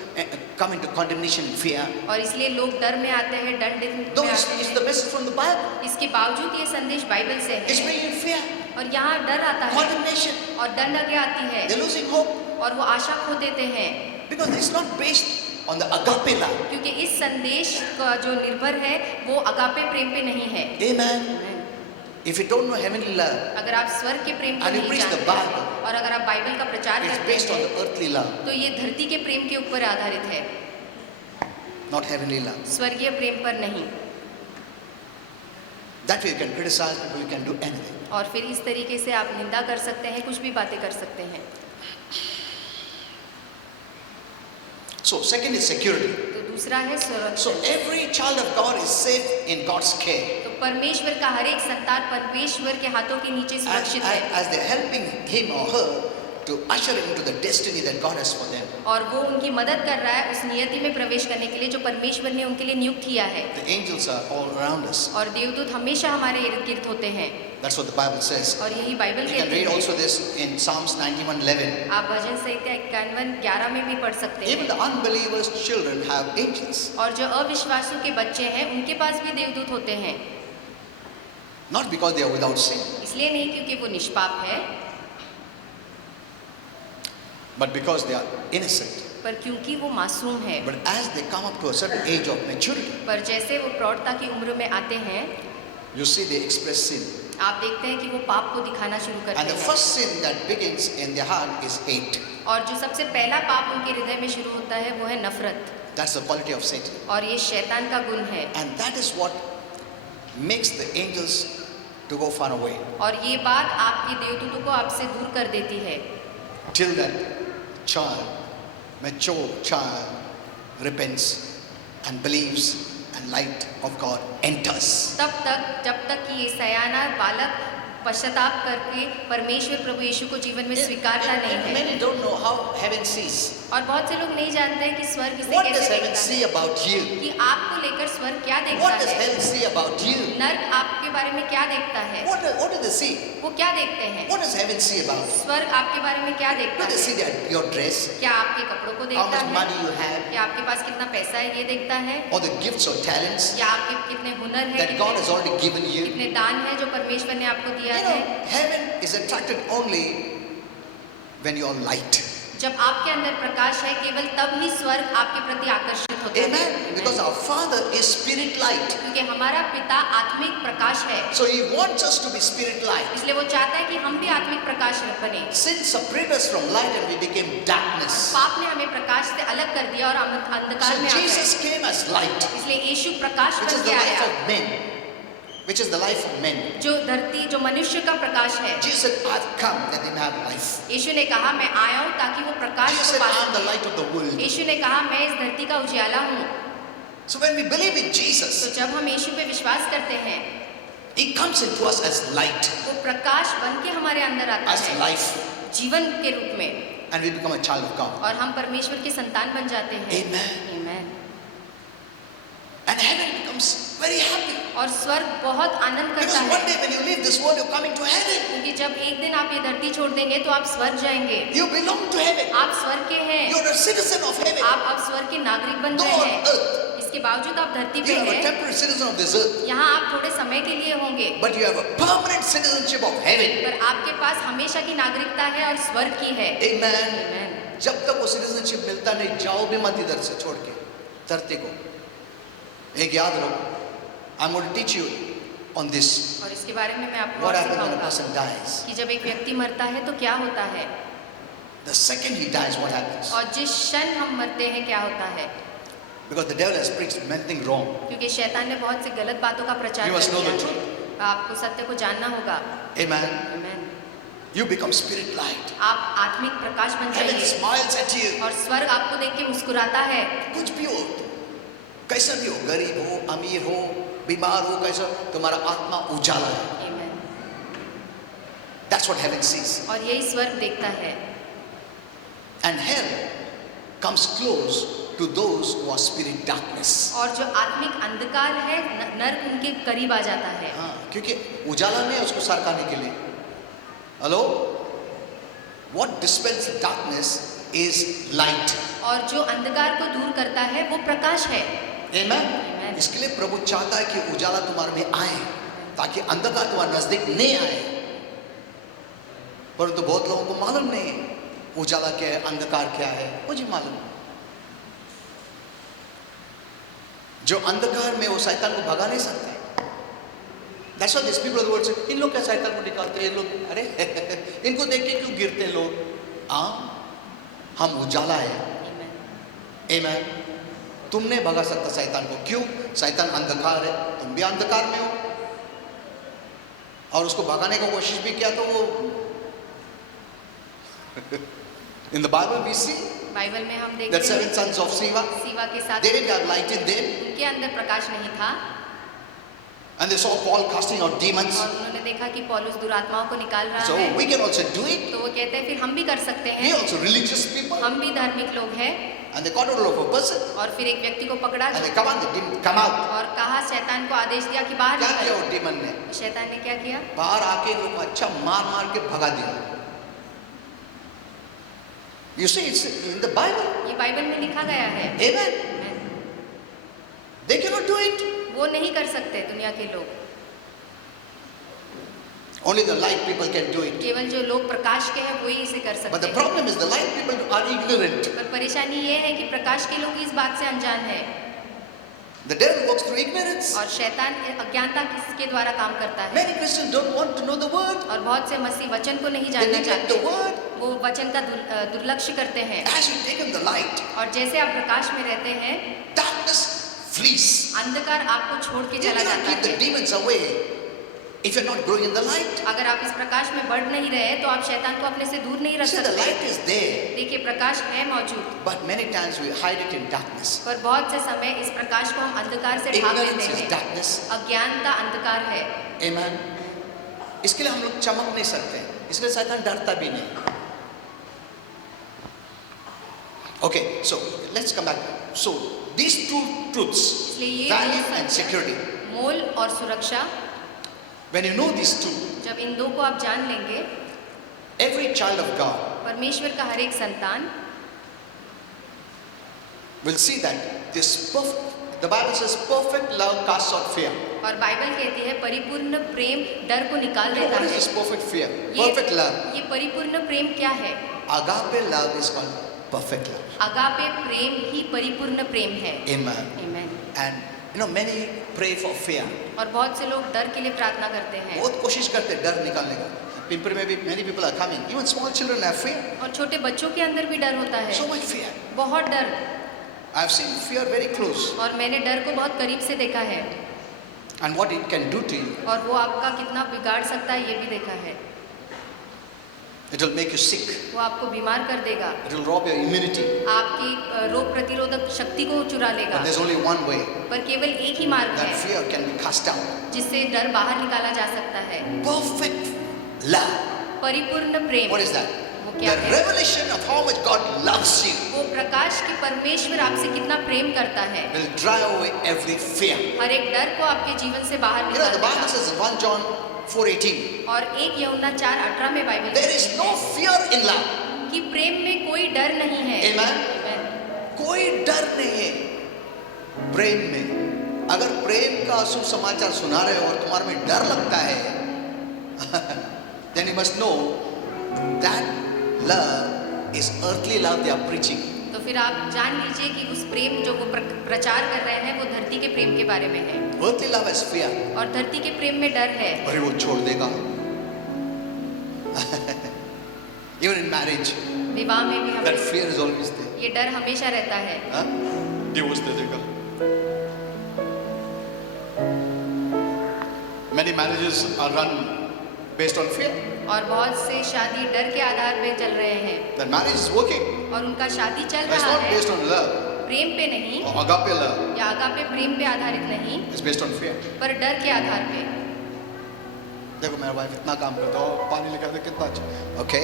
come into condemnation and fear. और इसलिए लोग डर में आते हैं, दंड Though में it's आते the हैं। message from the Bible. इसके बावजूद ये संदेश बाइबल से It's है bringing in fear, और यहाँ डर आता है condemnation. और दंड आगे आती है They're losing hope और वो आशा खो देते हैं, because it's not based on the agape love. क्योंकि इस संदेश का जो निर्भर है वो अगापे प्रेम पे नहीं है। Amen. If you don't know heavenly love, अगर आप स्वर्ग के प्रेम को And you नहीं preach the जानते Bible. और अगर आप बाइबल का प्रचार it's करते based on हैं the earthly love, तो ये धरती के प्रेम के ऊपर आधारित है, not heavenly love. स्वर्गीय प्रेम पर नहीं। That way you can criticize people, you can do anything. और फिर इस तरीके से आप निंदा कर सकते हैं, कुछ भी बातें कर सकते हैं। So second is security. तो दूसरा है So सुरक्षा। every child of God is safe in God's care. तो परमेश्वर का हर एक संतान परमेश्वर के हाथों के नीचे As, सुरक्षित है as they're helping him or her to usher into the destiny that God has for them. और वो उनकी मदद कर रहा है उस नियति में प्रवेश करने के लिए जो परमेश्वर ने उनके लिए नियुक्त किया है। The angels are all around us. और देवदूत हमेशा हमारे इर्द गिर्द होते हैं That's what the Bible says. और यही बाइबल You can कहती read है। also this in Psalms 91:11. आप भजन संहिता 51:11 में भी पढ़ सकते Even हैं। the unbelievers' children have angels. और जो अविश्वासों के बच्चे हैं उनके पास भी देवदूत होते हैं, Not because they are without sin, इसलिए नहीं क्योंकि वो निष्पाप है, but because they are innocent. पर क्योंकि वो मासूम है। But as they come up to a certain age of maturity, पर जैसे वो प्रौढ़ता की उम्र में आते हैं, you see they express sin. आप देखते हैं कि वो पाप को दिखाना शुरू करते And the हैं। first sin that begins in their heart is hate. और जो सबसे पहला पाप उनके हृदय में शुरू होता है वो है नफरत, That's the quality of Satan. और ये शैतान का गुण है। And that is what makes the angels to go far away. और ये बात आपके देवदूतों को आपसे दूर कर देती है, Till that child, mature child, repents and believes and light of God enters. तब तक जब तक कि ये सयाना बालक पश्चाताप करके परमेश्वर प्रभु यीशु को जीवन में स्वीकारता नहीं है। Many don't know how heaven sees. और बहुत से लोग नहीं जानते हैं कि स्वर्ग इसे What does कैसे heaven देखता see है, about you? कि आपको लेकर स्वर्ग क्या देखता What does है, hell see about you? नर्क आपके बारे में क्या देखता है, What do they see? वो क्या देखते हैं, What does heaven see about you? स्वर्ग आपके बारे में क्या Do देखता they है, see your dress? क्या आपके कपड़ों को How देखता much है, money you have? क्या आपके पास कितना पैसा है ये देखता है, Or the gifts or talents या आपके कितने हुनर है, that God has already given you? कितने दान है जो परमेश्वर ने आपको दिया You know, है। heaven is attracted only when you are light. जब आपके अंदर प्रकाश है केवल तब ही स्वर्ग आपके प्रति आकर्षित होता Amen. है, Because our Father is spirit light. क्योंकि हमारा पिता आत्मिक प्रकाश है, So He wants us to be spirit light. इसलिए वो चाहता है कि हम भी आत्मिक प्रकाश बने। Sin separated us from light and we became darkness. पाप ने हमें प्रकाश से अलग कर दिया और अंधकार So में आ गए, Jesus came as light, इसलिए यीशु प्रकाश which is बन the के life आया, of men. Which is the life of men. जो धरती जो मनुष्य का प्रकाश है। Jesus said, I've come that they may have life. यीशु ने कहा मैं आया हूँ ताकि वो प्रकाश Jesus को said, पा I am the सके। light of the world. यीशु ने कहा मैं इस धरती का उजियाला हूँ। So when we believe in तो Jesus, जब हम यीशु पे विश्वास करते हैं, He comes into us as light, वो प्रकाश बन के हमारे अंदर आता as है life, जीवन के रूप में, and we become a child of God. और हम परमेश्वर के संतान बन जाते हैं। Amen. Amen. And heaven becomes very happy. और स्वर्ग बहुत आनंद Because करता one है, day when you leave this world, you're coming to heaven. क्योंकि जब एक दिन आप ये धरती छोड़ देंगे तो आप स्वर्ग जाएंगे। You belong to heaven. आप स्वर्ग के हैं, You're a citizen of heaven. आप अब स्वर्ग के नागरिक बन Though गए on हैं। earth, इसके बावजूद आप धरती पे you are a हैं, temporary citizen of this earth. यहाँ आप थोड़े समय के लिए होंगे, But you have a permanent citizenship of heaven. पर आपके पास हमेशा की नागरिकता है और स्वर्ग की है। Amen. Amen. जब तक वो सिटीजनशिप मिलता नहीं, जाओ भी मत इधर से छोड़ के धरती को। एक याद रखो, I'm going to teach you on this. और इसके बारे में मैं आपको What और happens when a सिखाऊंगा person dies? कि जब एक व्यक्ति मरता है तो क्या होता है, The second he dies, what happens? और जिस क्षण हम मरते हैं क्या होता है, Because the devil has preached many things wrong. क्योंकि शैतान ने बहुत सी गलत बातों का प्रचार You कर must know दिया the है। truth. आपको सत्य को जानना होगा। Amen. Amen. You become spirit light. आप आत्मिक प्रकाश बन Heaven जाइए smiles at you. और स्वर्ग आपको देख के मुस्कुराता है। कुछ भी हो, कैसा भी हो, गरीब हो, अमीर हो, बीमार हो, कैसा, तुम्हारा आत्मा उजाला है। Amen. That's what heaven sees. और यही स्वर्ग देखता है। And hell comes close to those who are spirit darkness. और जो आत्मिक अंधकार है नर्क उनके करीब आ जाता है। हाँ, क्योंकि उजाला नहीं है उसको सरकाने के लिए। Hello, what dispels darkness is light. और जो अंधकार को दूर करता है वो प्रकाश है। Amen. Amen. इसके लिए प्रभु चाहता है कि उजाला तुम्हारे में आए, ताकि अंधकार तुम्हारे नजदीक नहीं आए। परंतु बहुत लोगों को मालूम नहीं है उजाला क्या है, अंधकार क्या है, मुझे मालूम। जो अंधकार में वो शैतान को भगा नहीं सकते। That's why these people of the world say, इन लोग क्या शैतान को निकालते हैं, लोग अरे इनको देख के क्यों गिरते लोग? हम उजाला है। Amen. Amen. तुम नहीं भगा सकता शैतान को। क्यों? शैतान अंधकार है, तुम भी अंधकार में हो, और उसको भगाने की कोशिश भी किया तो वो In the Bible we see Bible में हम that देखते seven हैं sons of Siva, सीवा के साथ they didn't have light in them, उनके अंदर प्रकाश नहीं था and they saw Paul casting out demons. और उन्होंने देखा कि पौलुस दुरात्माओं को निकाल रहा So है। we can also do it. तो वो कहते हैं फिर हम भी कर सकते We हैं, also religious people, हम भी धार्मिक लोग हैं। and they got hold of a person, और फिर एक व्यक्ति को पकड़ा and they command the demon come out. और कहा, शैतान को आदेश दिया कि बाहर क्या किया निकल। वो demon ने? शैतान ने क्या किया? बाहर आके इन लोग को अच्छा मार मार के भगा दिया। You see, it's in the Bible. ये बाइबल में लिखा गया है। Amen. They cannot do it. वो नहीं कर सकते दुनिया के लोग, Only the light people can do it. केवल जो लोग प्रकाश के हैं वही इसे कर But सकते the हैं। problem is the light people are ignorant. पर परेशानी ये है कि प्रकाश के लोग इस बात से अनजान है The devil works through ignorance. और शैतान अज्ञानता किसके द्वारा काम करता है। Many Christians don't want to know the word. और बहुत से मसीह वचन को नहीं They जानना neglect चाहते, the word. वो वचन का दुर्लक्ष्य करते हैं। As you take in the light, और जैसे आप प्रकाश में रहते हैं darkness flees. अंधकार आपको छोड़ के You चला cannot जाता keep the है। demons away if you're not growing in the light. अगर आप इस प्रकाश में बढ़ नहीं रहे तो आप शैतान को अपने से दूर नहीं रख See, the light सकते। is there, देखिए प्रकाश है मौजूद, but many times we hide it in darkness. पर बहुत से समय इस प्रकाश को हम अंधकार से ढाक Ignorance लेते is हैं। darkness. अज्ञानता अंधकार है। Amen. इसके लिए हम लोग चमक नहीं सकते, इसलिए शैतान डरता भी नहीं। Okay, so let's come back. So these two truths, इसलिए ये value दो and सत्य, security. मोल और सुरक्षा, When you know these two, जब इन दो को आप जान लेंगे, every child of God परमेश्वर का हर एक संतान will see that this the Bible says perfect love casts out fear. और बाइबल कहती है परिपूर्ण प्रेम डर को निकाल You know देता what is है। this perfect fear? ये Perfect love. ये परिपूर्ण प्रेम क्या है? Agape love is called perfect love. Agape प्रेम ही परिपूर्ण प्रेम है। Amen. Amen. And you know many pray for fear. और बहुत से लोग डर के लिए प्रार्थना करते हैं बहुत कोशिश करते हैं डर निकालने का। पिंपरी में भी many people are coming. Even small children have fear. और छोटे बच्चों के अंदर भी डर होता है, So much fear. बहुत डर। I have seen fear very close और मैंने डर को बहुत करीब से देखा है and what it can do to you. और वो आपका कितना बिगाड़ सकता है ये भी देखा है। It will make you sick. वो आपको बीमार कर देगा, It will rob your immunity. आपकी रोग प्रतिरोधक शक्ति को चुरा लेगा। But there's only one way पर केवल एक ही मार्ग that है fear can be cast out. जिससे डर बाहर निकाला जा सकता है। Perfect love. परिपूर्ण प्रेम। What is that? वो The क्या है? revelation of how much God loves you वो प्रकाश की परमेश्वर आपसे कितना प्रेम करता है, will drive away every fear. हर एक डर को आपके जीवन से बाहर You know, निकाल the Bible देगा। says in 1 John 4:18, और 1 यूहन्ना 4:18 में Bible there is no fear in love. कि प्रेम में कोई डर नहीं है। Amen. Amen. कोई डर नहीं है प्रेम में। अगर प्रेम का शुभ समाचार सुना रहे हो और तुम्हारे में डर लगता है then you must know that love is earthly love they are preaching. तो फिर आप जान लीजिए कि उस प्रेम जो वो प्रचार कर रहे हैं वो धरती के प्रेम के बारे में है Earthly love has fear. और धरती के प्रेम में डर है। अरे वो छोड़ देगा even in marriage विवाह में भी that हमें fear is always there. ये डर हमेशा रहता है। हाँ? डिवोर्स दे देगा। Many marriages are run based on fear. और बहुत से शादी डर के आधार पे चल रहे हैं That marriage is working. और उनका शादी चल That's रहा not है based on love प्रेम पे नहीं or agape love. या आगापे प्रेम पे आधारित नहीं It's based on fear. पर डर के आधार पे। देखो मेरा वाइफ इतना काम करता है, पानी लेकर दे कितना अच्छा। ओके,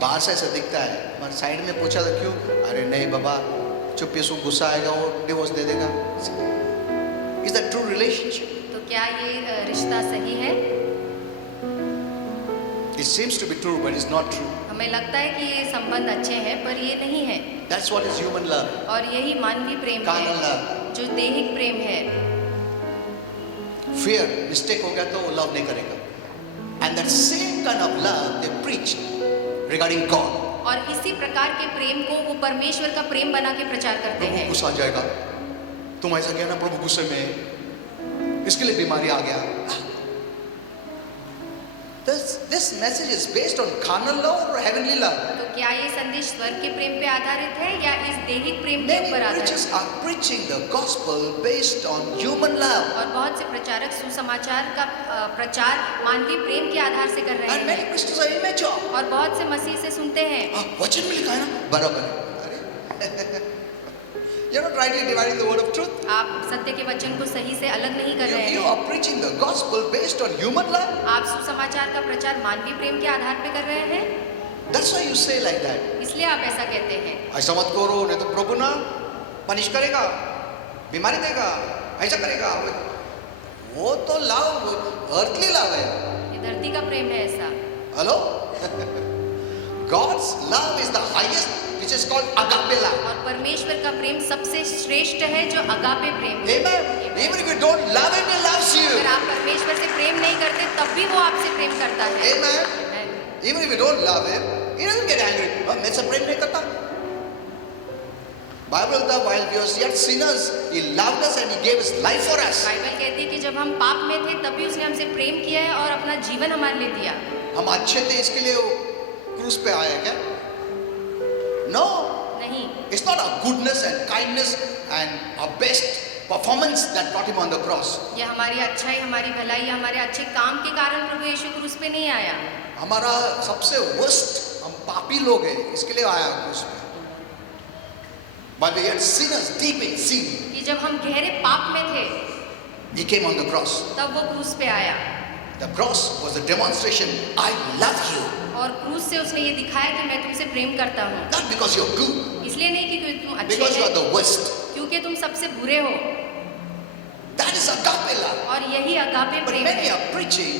बाहर से ऐसा दिखता है, पर साइड में पूछा था क्यों? अरे नहीं बाबा, चुप ये सो गुस्सा आएगा वो डिवोर्स दे देगा। Is that true relationship? तो क्या ये रिश्ता सही है? It seems to be true, but it's not true. हमें लगता है कि ये संबंध अच्छे हैं पर ये नहीं है। That's what is human love. और यही मानवीय प्रेम Carnal है love. जो दैहिक प्रेम है। Fear, mistake हो गया तो वो love नहीं करेगा. And that same kind of love they preach regarding God. और इसी प्रकार के प्रेम को वो परमेश्वर का प्रेम बना के प्रचार करते प्रभु हैं। गुस्सा आ जाएगा, तुम ऐसा किया ना, प्रभु गुस्से में, इसके लिए बीमारी आ गया। This message is based on carnal love or heavenly love? तो क्या ये संदेश स्वर्ग के प्रेम पे आधारित है या इस दैहिक प्रेम के Many ऊपर आधारित preachers है? are preaching the gospel based on human love. और बहुत से प्रचारक सुसमाचार का प्रचार मानवीय प्रेम के आधार से कर रहे And many हैं Christians are immature. और बहुत से मसीह से सुनते हैं वचन में लिखा है ना, बराबर है। अरे You're not rightly dividing the word of truth. आप सत्य के वचन को सही से अलग नहीं कर रहे You हैं। are preaching the gospel based on human love. आप सुसमाचार का प्रचार मानवीय प्रेम के आधार पे कर रहे हैं, That's why you say like that. इसलिए आप ऐसा कहते हैं। ऐसा मत करो, नहीं तो प्रभु ना पनिश करेगा, बीमारी देगा, ऐसा करेगा। वो तो लव, earthly love है। ये धरती का प्रेम है ऐसा। Hello? God's love is the highest, which is called agape love. और परमेश्वर का प्रेम सबसे श्रेष्ठ है जो अगापे प्रेम है। Amen. Even if you don't love him, he loves you. अगर आप परमेश्वर से प्रेम नहीं करते तब भी वो आपसे प्रेम करता है। Amen. Even if you don't love him, he doesn't get angry. मैं से प्रेम नहीं करता। Bible था, while we were yet sinners, he loved us and he gave his life for us. Bible कहती है कि जब हम पाप में थे तब भी उसने हमसे प्रेम किया है और अपना जीवन हमारे लिए दिया। हम अच्छे थे इसके लिए वो क्रूस पे आया क्या? No. नहीं, It's not our goodness and kindness and our best performance that brought him on the cross. ये हमारी अच्छाई, हमारी भलाई, हमारे अच्छे काम के कारण प्रभु यीशु क्रूस पे नहीं आया। हमारा सबसे worst, हम पापी लोग हैं, इसके लिए आया क्रूस पे। But we had sinners deep in sin. कि जब हम गहरे पाप में थे He came on the cross. तब वो क्रूस पे आया The cross was a demonstration. I love you. और क्रूस से उसने ये दिखाया कि मैं तुमसे प्रेम करता हूँ। Not because you're good, इसलिए नहीं कि क्योंकि तुम अच्छे because you are हैं, the worst. क्योंकि तुम सबसे बुरे हो। That is agape love. और यही अगापे But प्रेम many है। are preaching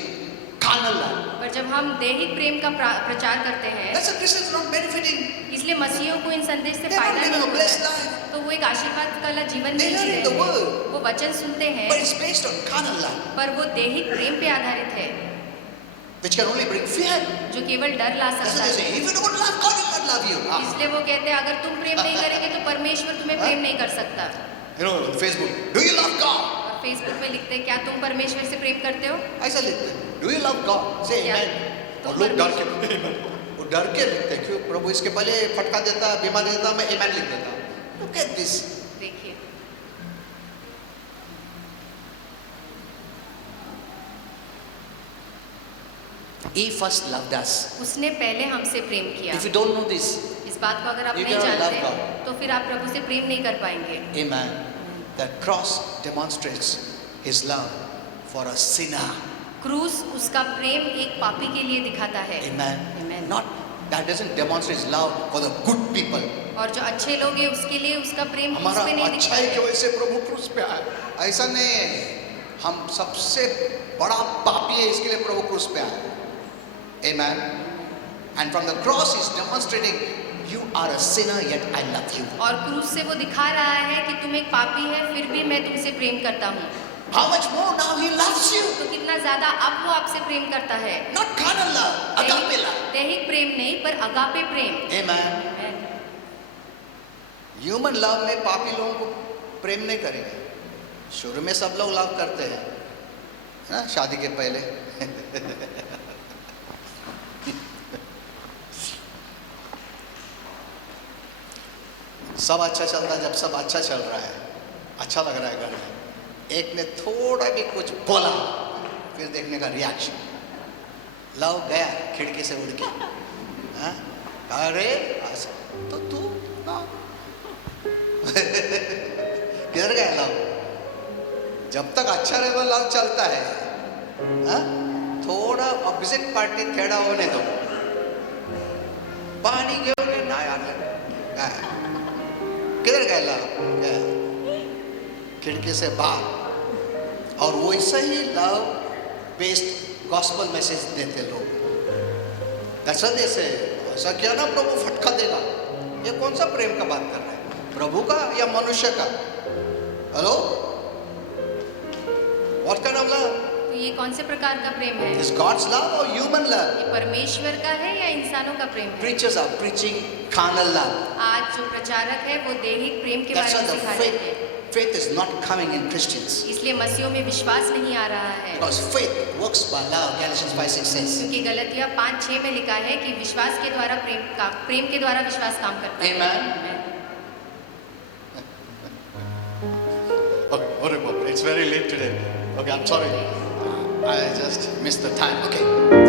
carnal love. पर जब हम दैहिक प्रेम का प्रचार करते हैं, That's why Christians not benefiting. इसलिए मसीहियों को इन संदेश से They're not फायदा living नहीं a होता blessed है। life. तो वो एक आशीर्वाद वाला जीवन They नहीं जी learn रहे the word. हैं। वो वचन सुनते हैं But it's based on carnal love, पर वो दैहिक प्रेम पे आधारित है which can only bring fear. जो केवल डर ला That's सकता why they say, है। if you don't love God, He will not love you. इसलिए वो कहते हैं अगर तुम प्रेम नहीं करेंगे तो परमेश्वर तुम्हें प्रेम नहीं कर सकता। You know, on Facebook, do you love God? और फेसबुक में लिखते हैं क्या तुम परमेश्वर से प्रेम करते हो? ऐसा लिखते हैं, do you love God? Say क्या amen. तुम और लोग डर के, वो डर के लिखते हैं, क्यों? प्रभु इसके पहले फटका देता, बीमार देता, मैं amen लिख देता। Look at this. देखिए He first loved us. उसने पहले हमसे प्रेम किया। If you don't know this, इस बात को अगर आप You नहीं cannot love जानते तो फिर आप प्रभु से प्रेम नहीं कर पाएंगे। amen. The cross demonstrates His love for a sinner. क्रूस उसका प्रेम एक पापी के लिए दिखाता है। Amen. Amen. Not that doesn't demonstrate His love for the good people. और जो अच्छे लोग हैं उसके लिए उसका प्रेम क्रूस हमारा पे नहीं दिखता अच्छाई की है। वजह से प्रभु क्रूस पे आया, ऐसा नहीं है। हम सबसे बड़ा पापी है, इसके लिए प्रभु क्रूस पे आया। Amen. And from the cross He's demonstrating you are a sinner yet I love you. और क्रूस से वो दिखा रहा है कि तुम एक पापी है फिर भी मैं तुमसे प्रेम करता हूँ। How much more now He loves you? तो कितना ज्यादा अब वो आपसे प्रेम करता है। Not carnal love, agape love. दैहिक प्रेम नहीं पर अगापे प्रेम। Amen. ह्यूमन लव में पापी लोगों को प्रेम नहीं करेंगे। शुरू में सब लोग लव करते हैं ना, शादी के पहले सब अच्छा चलता है। जब सब अच्छा चल रहा है, अच्छा लग रहा है घर में, एक ने थोड़ा भी कुछ बोला फिर देखने का रिएक्शन। लव गया खिड़की से उड़ के, हाँ? अरे तो तू किधर गया लव? जब तक अच्छा रहे वो लव चलता है, हाँ? थोड़ा ऑपोजिट पार्टी टेढ़ा होने दो, पानी गिरोगे ना यार, किधर गया लव? खिड़की से बाहर। और वैसे ही लव बेस्ड गॉस्पल मैसेज देते लोग। ऐसा जैसे ऐसा किया ना प्रभु फटका देगा, ये कौन सा प्रेम का बात कर रहा है? प्रभु का या मनुष्य का? Hello, what kind of love? तो ये कौन से प्रकार का प्रेम है? इज गॉड्स लव और ह्यूमन लव? ये परमेश्वर का है या इंसानों का प्रेम है? Preachers are preaching carnal love. आज जो प्रचारक है वो दैहिक प्रेम के That's बारे why में the सिखा रहे हैं। faith is not coming in Christians. इसलिए मसीहों में विश्वास नहीं आ रहा है, Because faith works by love. Galatians 5:6 says. क्योंकि गलतियाँ 5:6 में लिखा है कि विश्वास के द्वारा प्रेम के द्वारा विश्वास काम करता है। Amen. Okay, it's very late today. Okay, I'm sorry. I just missed the time. Okay.